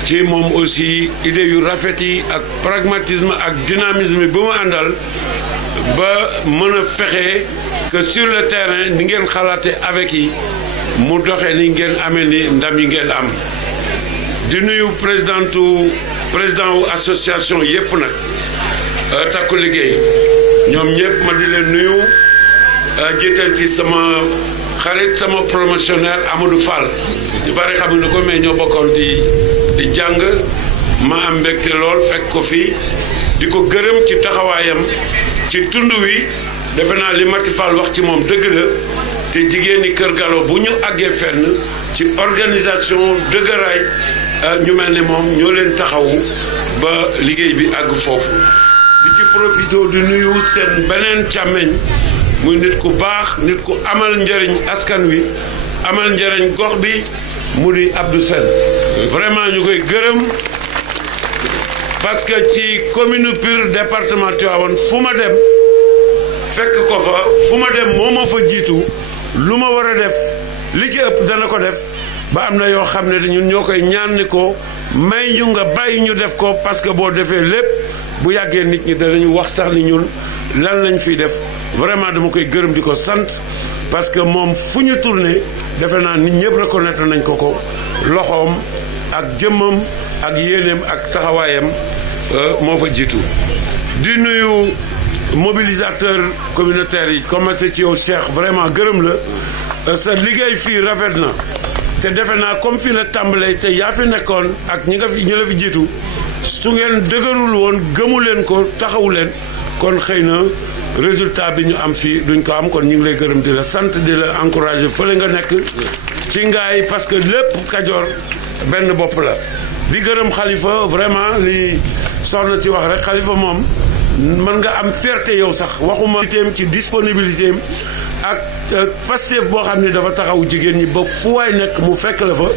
ci moom aussi idée yu rafet yi ak pragmatisme ak dynamisme bi mu àndal ba mën a fexe que sur le terrain ni ngeen xalaate avec yi mu doxee ni ngeen amee ni ndam yi ngeen am di nuyu président wu association yépp nag takku liggéey ñoom ñëpp ma di leen nuyu jiital ci sama xarit sama promotionnaire Amadou Fall ñu bari xam ne ko mais ñoo bokkoon di jàng ma am mbégte lool fekk ko fii di ko gërëm ci taxawaayam ci tund wi defe naa li Mati Fall wax ci moom dëgg la te jigéen ñi Kër Gallo bu ñu àggee fenn ci organisation dëgëraay ñu mel ne moom ñoo leen taxawu ba liggéey bi àgg foofu di ci profité di nuyu seen beneen càmmeñ muy nit ku baax nit ku amal njëriñ askan wi amal njëriñ gox bi mu di Abdou Sène vraiment ñu koy gërëm parce que ci commune Pire département Tivaouane fu ma dem fekk ko fa fu ma dem moo ma fa jiitu lu ma war a def li ci ëpp dana ko def ba am na yoo xam ne ñun ñoo koy ñaan ni ko may ñu nga bàyyi ñu def ko parce que boo defee lépp bu yàggee nit ñi danañu wax sax ni ñun lan lañ fiy def vraiment dama koy gërëm di ko sant parce que moom fu ñu tourné defe naa nit ñëpp reconnaître nañ ko loxoom ak jëmmam ak yéeneem ak taxawaayam moo fa jiitu di nuyu mobilisateur communautaire yi commencé ci yow Cheikh vraiment gërëm la sa liggéey fii rafet na te defe naa comme fii la tàmbalee te yaa fi nekkoon ak ñi la fi jiitu su ngeen dëgërul woon gëmu leen ko taxawu leen kon xëy na résultat bi ñu am fii duñ ko am kon ñu ngi lay gërëm di la sant di la encourager fële nga nekk ci ngaay parce que lépp Kajoor benn bopp la di gërëm Khalifa vraiment li soxna si wax rek Khalifa moom mën nga am fierté yow sax waxuma téem ci disponibilité am ak Pastef boo xam ne dafa taxaw jigéen ñi ba fu waay nekk mu fekk la fa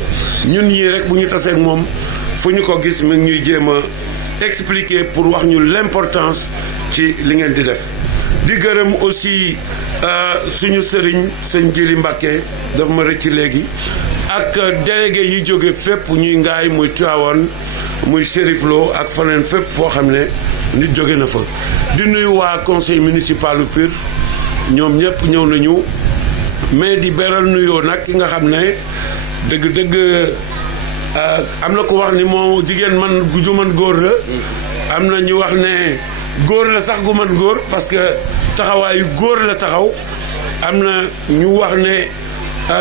ñun ñii rek bu ñu taseeg moom fu ñu ko gis mi ngi ñuy jéem a expliquer pour wax ñu l'importance ci li ngeen di def di gërëm aussi suñu sëriñ sëñ Jili Mbàkke daf ma rëcc léegi ak délégué yi jóge fépp ñuy ngaay muy Tivaouane muy Chérif Lo ak faneen fépp foo xam ne nit jóge na fa di nuyu waa conseil municipal u Pire ñoom ñëpp ñëw nañu mais di beral nuyoo nag ki nga xam ne dëgg-dëgg am na ko wax ni moo jigéen man ju man góor la am na ñu wax ne góor la sax gu man góor parce que taxawaayu góor la taxaw am na ñu wax ne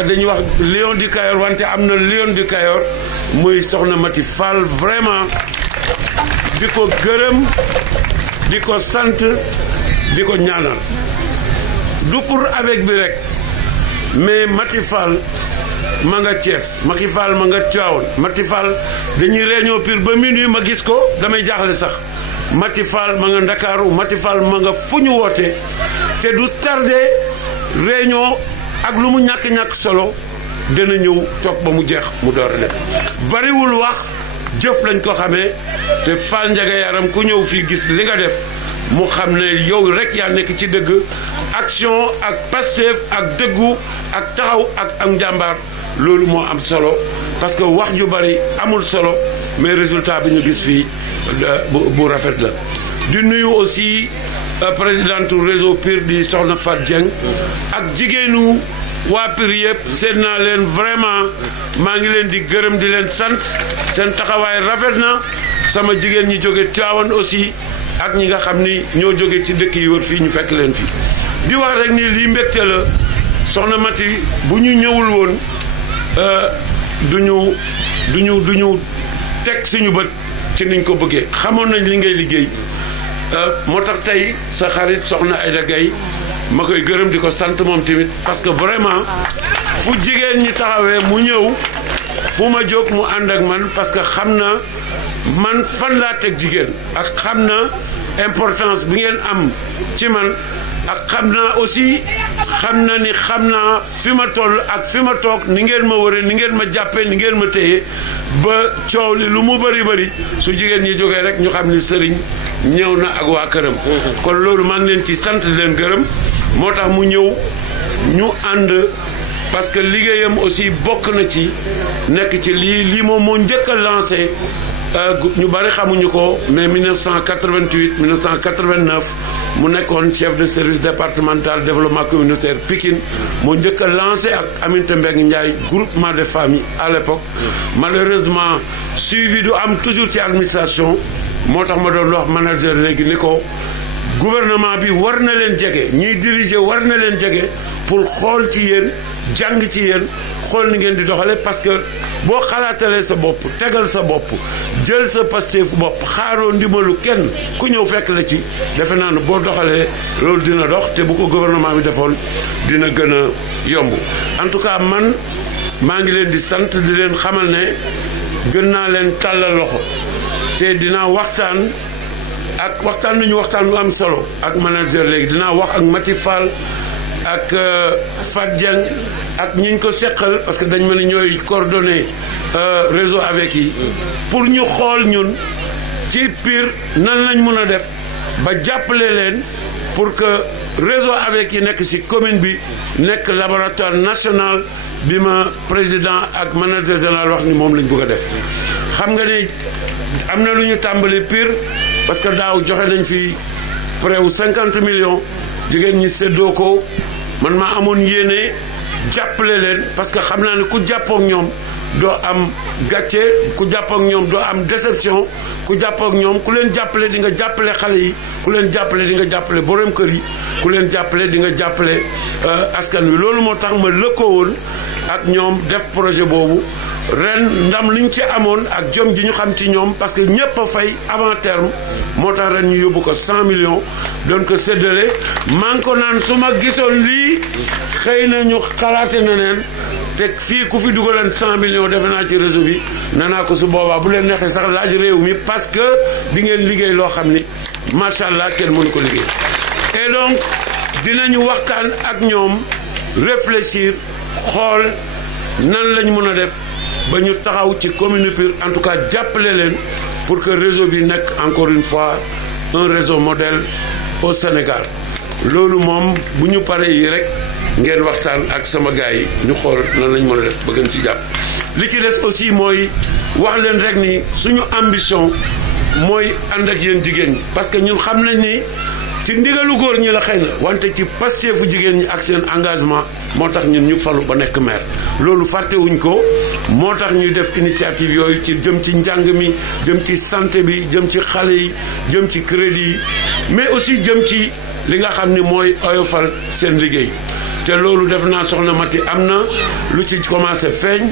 dañuy wax lion du Kayor wante am na lion du Kayor muy soxna Mati Fall vraiment di ko gërëm di ko sant di ko ñaanal du pour avec bi rek mais Mati Fall ma nga Thiès Mati Fall ma nga Tivaouane Mati Fall dañuy réunion Pire ba minuit ma gis ko damay jaaxle sax Mati Fall ma nga Ndakaaru Mati Fall ma nga fu ñu woote te du tardé réunion ak lu mu ñàkk-ñàkk solo dana ñëw toog ba mu jeex mu door a dem bariwul wax jëf lañ ko xamee te Fall Ndiaga Yaram ku ñëw fii gis li nga def mu xam ne yow rek yaa nekk ci dëgg action ak Pastef ak dëggu ak taxaw ak njàmbaar loolu moo am solo parce que wax ju bari amul solo mais résultat bi ñu gis fii bu rafet la di nuyu aussi présidente réseau Pire di soxna Fat Dieng ak jigéenu waa Pire yëpp seet naa leen vraiment maa ngi leen di gërëm di leen sant seen taxawaay rafet na sama jigéen ñi jóge Tivaouane aussi ak ñi nga xam ni ñoo jóge ci dëkk yi wër fii ñu fekk leen fii di wax rek ni lii mbégte la soxna Mati bu ñu ñëwul woon duñu teg suñu bët ci niñ ko bëggee xamoon nañ li ngay liggéey moo tax tey sa xarit soxna Aïda Gaye ma koy gërëm di ko sant moom tamit parce que vraiment fu jigéen ñi taxawee mu ñëw fu ma jóg mu ànd ak man parce que xam na man fan laa teg jigéen ak xam na importance bi ngeen am ci man ak xam naa aussi xam na ni xam naa fi ma toll ak fi ma toog ni ngeen ma wëree ni ngeen ma jàppee ni ngeen ma téye ba coow li lu mu bëri bëri su jigéen ñi jógee rek ñu xam ni sëriñ ñëw na ak waa këram kon loolu maa ngi leen ci sant di leen gërëm moo tax mu ñëw ñu ànd parce que liggéeyam aussi bokk na ci nekk ci lii moom moo njëkk a lancé ñu bari xamuñu ko mais 1988 1989 mu nekkoon chef de service départemental développement communautaire Pikine moo njëkk a lancé ak Aminata Mbengue Ndiaye groupement de familles à l'époque malheureusement suivi du am toujours ci administration moo tax ma doon wax manager léegi ni ko gouvernement bi war na leen jege ñiy diriger war na leen jege pour xool ci yéen jàng ci yéen xool ni ngeen di doxale parce que boo xalaatalee sa bopp tegal sa bopp jël sa pasteefu bopp xaaroo ndimbalu kenn ku ñëw fekk la ci defe naa ne boo doxalee loolu dina dox te bu ko gouvernement bi defoon dina gën a yomb en tout cas man maa ngi leen di sant di leen xamal ne gën naa leen tàllal loxo te dinaa waxtaan nañu waxtaan lu am solo ak manager léegi dinaa wax ak Mati Fall ak Fat Dieng ak ñi ñu ko seqal parce que dañ ma ne ñooy coordonné réseau avec yi pour ñu xool ñun ci Pire nan lañ mën a def ba jàppale leen pour que réseau avec yi nekk ci commune bi nekk laboratoire national bi ma président ak manager général wax ni moom lañ bëgg a def xam nga ne am na lu ñu tàmbali Pire parce que daaw joxe nañ fi près wu 50 millions jigéen ñi séddoo ko man maa amoon yéene jàppale leen parce que xam naa ne ku jàppoo ak ñoom doo am gàcce ku jàppoo ak ñoom doo am déception ku jàppoo ak ñoom ku leen jàppale di nga jàppale xale yi ku leen jàppale di nga jàppale borom kër yi ku leen jàppale di nga jàppale askan wi loolu moo tax ma lëkkoo woon ak ñoom def projet boobu ren ndam liñ ci amoon ak jom ji ñu xam ci ñoom parce que ñëpp a fay avant terme moo tax ren ñu yóbbu ko 100 millions doon ko séddale maa ngi ko naan su ma gisoon lii xëy na ñu xalaate na neen te fii ku fi dugaleen 100 millions defe naa ci réseau bi nee naa ko su boobaa bu leen neexee sax laaj réew mi parce que di ngeen liggéey loo xam ni macha allah kenn mënu ko liggéey et donc dinañu waxtaan ak ñoom réfléchir xool nan lañ mën a def ba ñu taxaw ci commune Pire en tout cas jàppale leen pour que réseau bi nekk encore une fois un réseau modèle au Sénégal loolu moom bu ñu paree yi rek ngeen waxtaan ak sama gars yi ñu xool nan lañ mën a def ba gën ci jàpp li ci des aussi mooy wax leen rek ni suñu ambition mooy ànd ak yéen jigéen ñi parce que ñun xam nañ ni ci ndigalu góor ñi la xëy na wante ci pasteefu jigéen ñi ak seen engagement moo tax ñun ñu falu ba nekk maire loolu fàttewuñ ko moo tax ñuy def initiative yooyu ci jëm ci njàng mi jëm ci santé bi jëm ci xale yi jëm ci crédit yi mais aussi jëm ci li nga xam ni mooy oyofal seen liggéey te loolu def naa soxna Mati am na lu ci commencé feeñ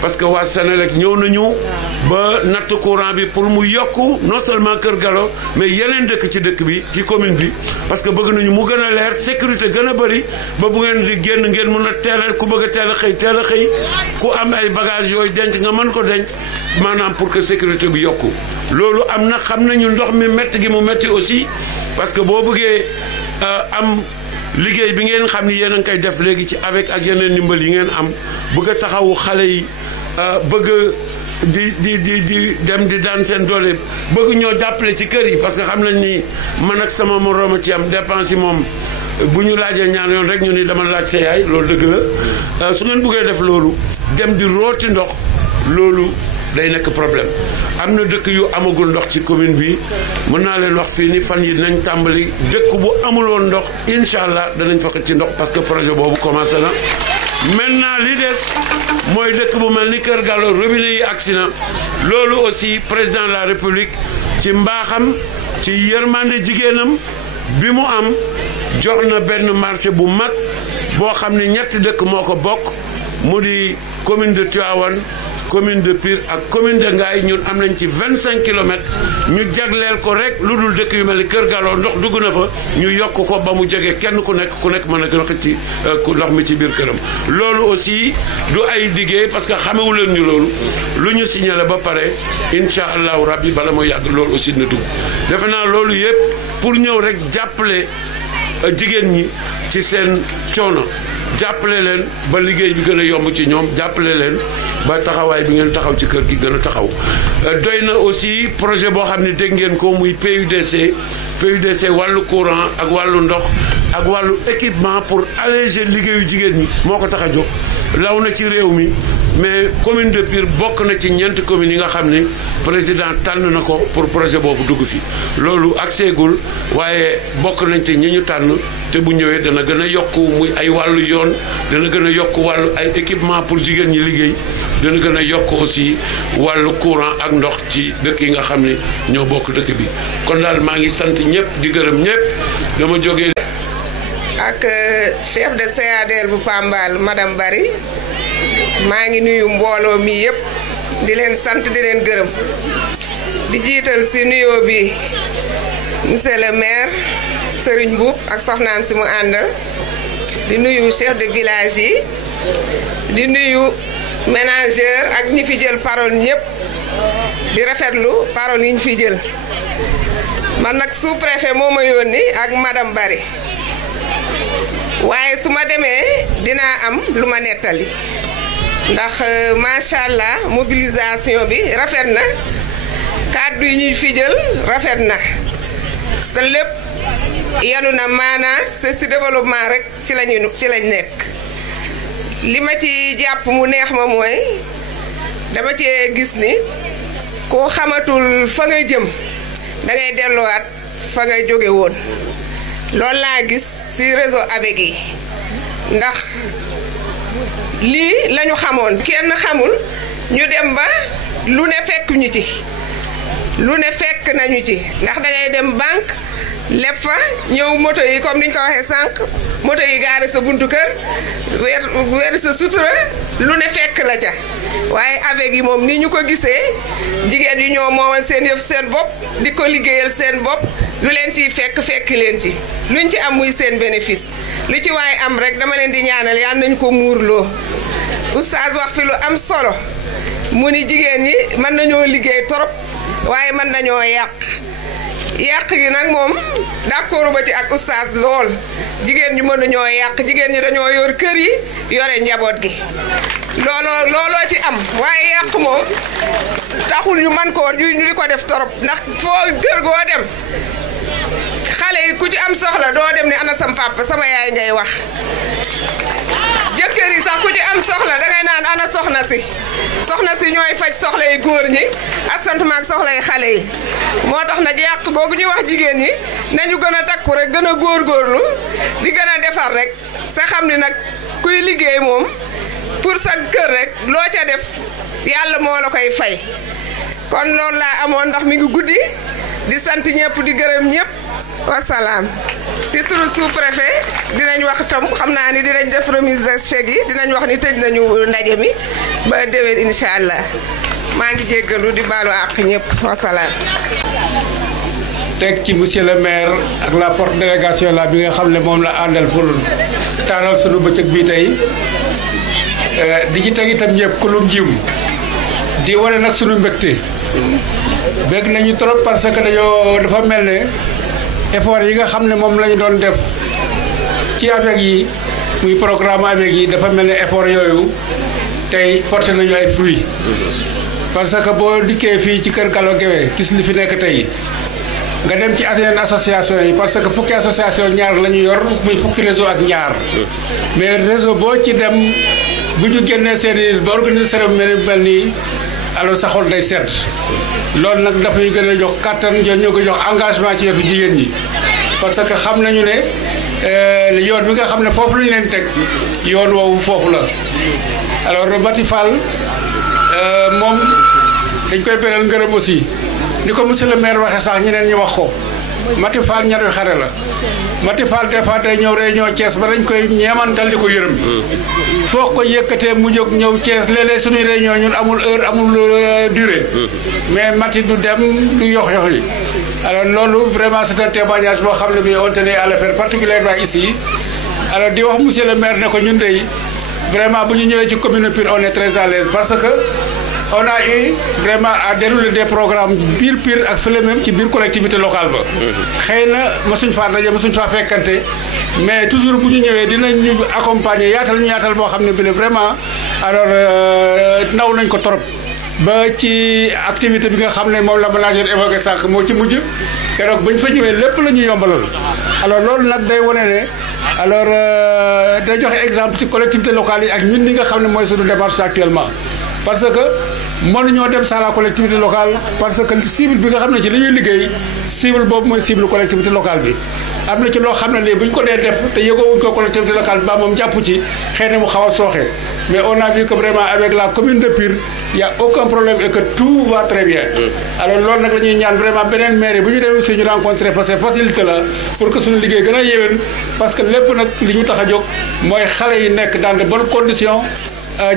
parce que waa Sénélec ñëw nañu ba natt courant bi pour mu yokku non seulement Kër Galo mais yeneen dëkk ci dëkk bi ci commune bi parce que bëgg nañu mu gën a leer sécurité gën a bëri ba bu ngeen di génn ngeen mën a teel a ku bëgg a teel a xëy ku am ay bagages yooyu denc nga mën ko denc maanaam pour que sécurité bi yokku loolu am na xam nañu ndox mi métti gi mu métti aussi parce que boo bëggee am liggéey bi ngeen xam ni yéen a ngi koy def léegi ci avec ak yeneen ndimbal yi ngeen am bëgg a taxawu xale yi bëgg di dem di daan seen doole bëgg ñoo jàppale ci kër yi parce que xam nañ ni man ak sama moroom ci am dépense yi moom bu ñu laajee ñaar yoon rek ñu ni dama laaj sa yaay loolu dëgg la su ngeen bëggee def loolu dem di rooti ndox loolu day nekk problème am na dëkk yu amagul ndox ci commune bi mën naa leen wax fii ni fan yi nañ tàmbali dëkk bu amul woon ndox incha allah danañ fa ci ndox parce que projet boobu commencé na maintenant li des mooy dëkk bu mel ni Kër Gallo robinet yi agsi na loolu aussi président de la république ci mbaaxam ci yërmande jigéenam bi mu am jox na benn marché bu mag boo xam ne ñetti dëkk moo ko bokk mu di commune de Tivaouane commune de Pire ak commune de Ngaye ñun am nañ ci 25 kilomètres ñu jagleel ko rek lu dul dëkk yu mel ni Kër Gallo ndox dugg na fa ñu yokk ko ba mu jege kenn ku nekk mën a gën a xëcc ci ndox mi ci biir këram. loolu aussi du ay diggé parce que xamewu leen ñu loolu lu ñu signalé ba pare incha allahu rabbi bala moo yàgg loolu aussi dina dugg defe naa loolu yëpp pour ñëw rek jàppale jigéen ñi ci seen coono. jàppale leen ba liggéey bi gën a yomb ci ñoom jàppale leen ba taxawaay bi ngeen taxaw ci kër gi gën a taxaw doy na aussi projet boo xam ne dégg ngeen ko muy PUDC wàllu courant ak wàllu ndox ak wàllu équipement pour alléger liggéeyu jigéen ñi moo ko tax a jóg law na ci réew mi mais commune de Pire bokk na ci ñeenti communes yi nga xam ne président tànn na ko pour projet boobu dugg fi loolu accès-gul waaye bokk nañ ci ñi ñu tànn te bu ñëwee dana gën a yokk muy ay wàllu yoon dana gën a yokk wàllu ay équipement pour jigéen ñi liggéey dana gën a yokk aussi wàllu courant ak ndox ci dëkk yi nga xam ne ñoo bokk dëkk bi kon daal maa ngi sant ñëpp di gërëm ñëpp dama jógee ak chef de CADL bu Pambal madame Bari maa ngi nuyu mbooloo mi yëpp di leen sant di leen gërëm di jiital si nuyoo bi monsieur le maire Serigne Mboup ak soxnaam si mu àndal di nuyu chef de village yi di nuyu ménageur ak ñi fi jël parole ñëpp di rafetlu parole yi ñu fi jël man nag sous-préfet moo ma yónni ak madame Bari waaye su ma demee dinaa am lu ma nettali ndax macha allah mobilisation bi rafet na kàddu yi ñuy fi jël rafet na sa lépp yanu na maanaa c'est si développement rek ci lañ nekk li ma ci jàpp mu neex ma mooy dama cee gis ni koo xamatul fa nga jëm da ngay delluwaat fa nga jóge woon loolu laa gis ci réseau avec yi ndax lii lañu xamoon kenn xamul ñu dem ba lu ne fekk ñu ci lu ne fekk nañu ci ndax dangay dem banque leb fa ñëw moto yi comme niñ ko waxee sànq moto yi gaare sa buntu kër weer sa sutura lu ne fekk la ca waaye avec yi moom ni ñu ko gisee jigéen yi ñoo moomal seen yëf seen bopp di ko liggéeyal seen bopp lu leen ciy fekk leen ci luñ ci am muy seen bénéfice lu ci waaye am rek dama leen di ñaanal yal nañ ko muurloo oustaz wax fi lu am solo mu ni jigéen ñi mën nañoo liggéey trop waaye mën nañoo yàq gi nag moom d'accord ba ci ak oustaz lool jigéen ñi mënuñoo yàq jigéen ñi dañoo yor kër yi yore njaboot gi looloo ci am waaye yàq moom taxul ñu man ko ñu di ko def trop ndax foo kër goo dem xale yi ku ci am soxla doo dem ni ana sam papa sama yaay ngay wax jëkkër yi sax ku ci am soxla dangay naan ana soxna si ñooy faj soxla yi góor ñi asantuma ak soxla yi xale yi moo tax nag yàq googu ñuy wax jigéen ñi nañu gën a takku rek gën a góorgóorlu di gën a defar rek sa xam ni nag kuy liggéey moom pour sa kër rek loo ca def yàlla moo la koy fay kon loolu laa amoon ndax mi ngi guddi di sant ñëpp di gërëm ñëpp wasalaam si turu sous-préfet dinañ wax tam xam naa ni dinañ def remise de chèque yi dinañ wax ni tëj nañu ndaje mi ba déwén incha allah maa ngi jéggalu di baalu àq ñëpp wasalaam. teg ci monsieur le maire ak la forte délégation la bi nga xam ne moom la àndal pour taaral sunu bëccëg bii tey di ci teg itam ñëpp ku lu jiw di wane nag sunu mbégte bég nañu trop parce que dafa mel ne effort yi nga xam ne moom la ñu doon def ci avec yi muy programme avec yi dafa mel ne effort yooyu tey porté nañu ay fruits parce que boo dikkee fii ci kër Gallo Guéwé gis li fi nekk tey nga dem ci yeneen association yi parce que fukki association ñaar la ñu yor muy fukki réseau ak ñaar mais réseau boo ci dem bu ñu génnee seen i ba organiser cérémonie mel nii alors sa xol day sedd loolu nag dafa ñu gën a jox kattan ñoo ko jox engagement ci wetu jigéen ñi parce que xam nañu ne yoon bi nga xam ne foofu lañu leen teg yoon woowu foofu la alors Bati Fall moom dañ koy beral ngërëm aussi ni ko monsieur le maire waxee sax ñeneen ñi wax ko Mati Fall ñaari xare la Mati Fall des fois day ñëw réunion Thiès ba dañ koy ñeemantal di ko yërëm foo ko yëkkatee mu jóg ñëw Thiès léeg-léeg suñuy réunion ñun amul heure amul durée mais Mati du dem du yox-yox yi alors loolu vraiment c'est un témoignage boo xam ne bi on tenait à le faire particulièrement ici alors di wax monsieur le maire ne ko ñun dey vraiment bu ñu ñëwee ci commune Pire on est très à l'aise parce que on a eu vraiment à dérouler des programmes biir Pire ak fële même ci biir collectivité locale ba xëy na mosuñ faa daje mosuñ faa fekkante mais toujours bu ñu ñëwee dinañ ñu accompagner yaatal boo xam ne bi vraiment alors naw nañ ko trop ba ci activité bi nga xam ne moom la manager évoqué sànq moo ci mujj keroog bañ fa ñëwee lépp la ñu yombalal alors loolu nag day wane ne alors day joxe exemple ci collectivité locale yi ak ñun ñi nga xam ne mooy suñu démarche actuellement parce que mënuñoo dem sans la collectivité locale parce que cible bi nga xam ne ci li ñuy liggéey cible boobu mooy cible collectivité locale bi am na ci loo xam ne lii bu ñu ko dee def te yëgoowuñ ko collectivité locale bi ba moom jàpp ci xëy na mu xaw a sooxe mais on a vu que vraiment avec la commune de Pire y a aucun problème et que tout va très bien alors loolu nag la ñuy ñaan vraiment beneen maire bu ñu demee si ñu rencontré parce que facilité la pour que suñu liggéey gën a yéwén parce que lépp nag li ñu tax a jóg mooy xale yi nekk dans de bonnes conditions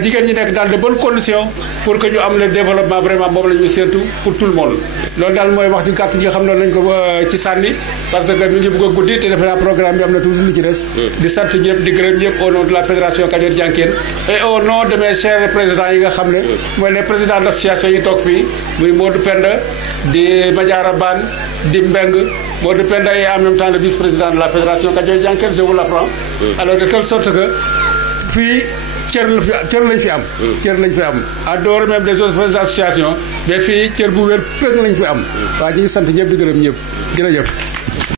jigéen ñi nekk dans de bonnes conditions pour que ñu am le développement vraiment boobu la ñuy séntu pour tout le monde loolu daal mooy wax ju gàtt gi nga xam ne nañ ko ci sànni parce que mi ngi bëgg a guddi te defe naa programme bi am na toujours lu ci des di sant ñëpp di gërëm ñëpp au nom de la fédération Kajoor Jànkeen et au nom de mes chers présidents yi nga xam ne mooy les présidents d' association yi toog fii muy Modou Penda di Madiara Ban di Mbeng Modou Penda est en même temps le vice-président de la fédération Kajoor Jànkeen je vous l'apprends alors de telle sorte que fii cër lañ fi am cër lañ fi am en dehors même des autres associations mais fii cër bu wér pëg lañ fi am waaw ñu ngi sant ñëpp di gërëm ñëpp jërëjëf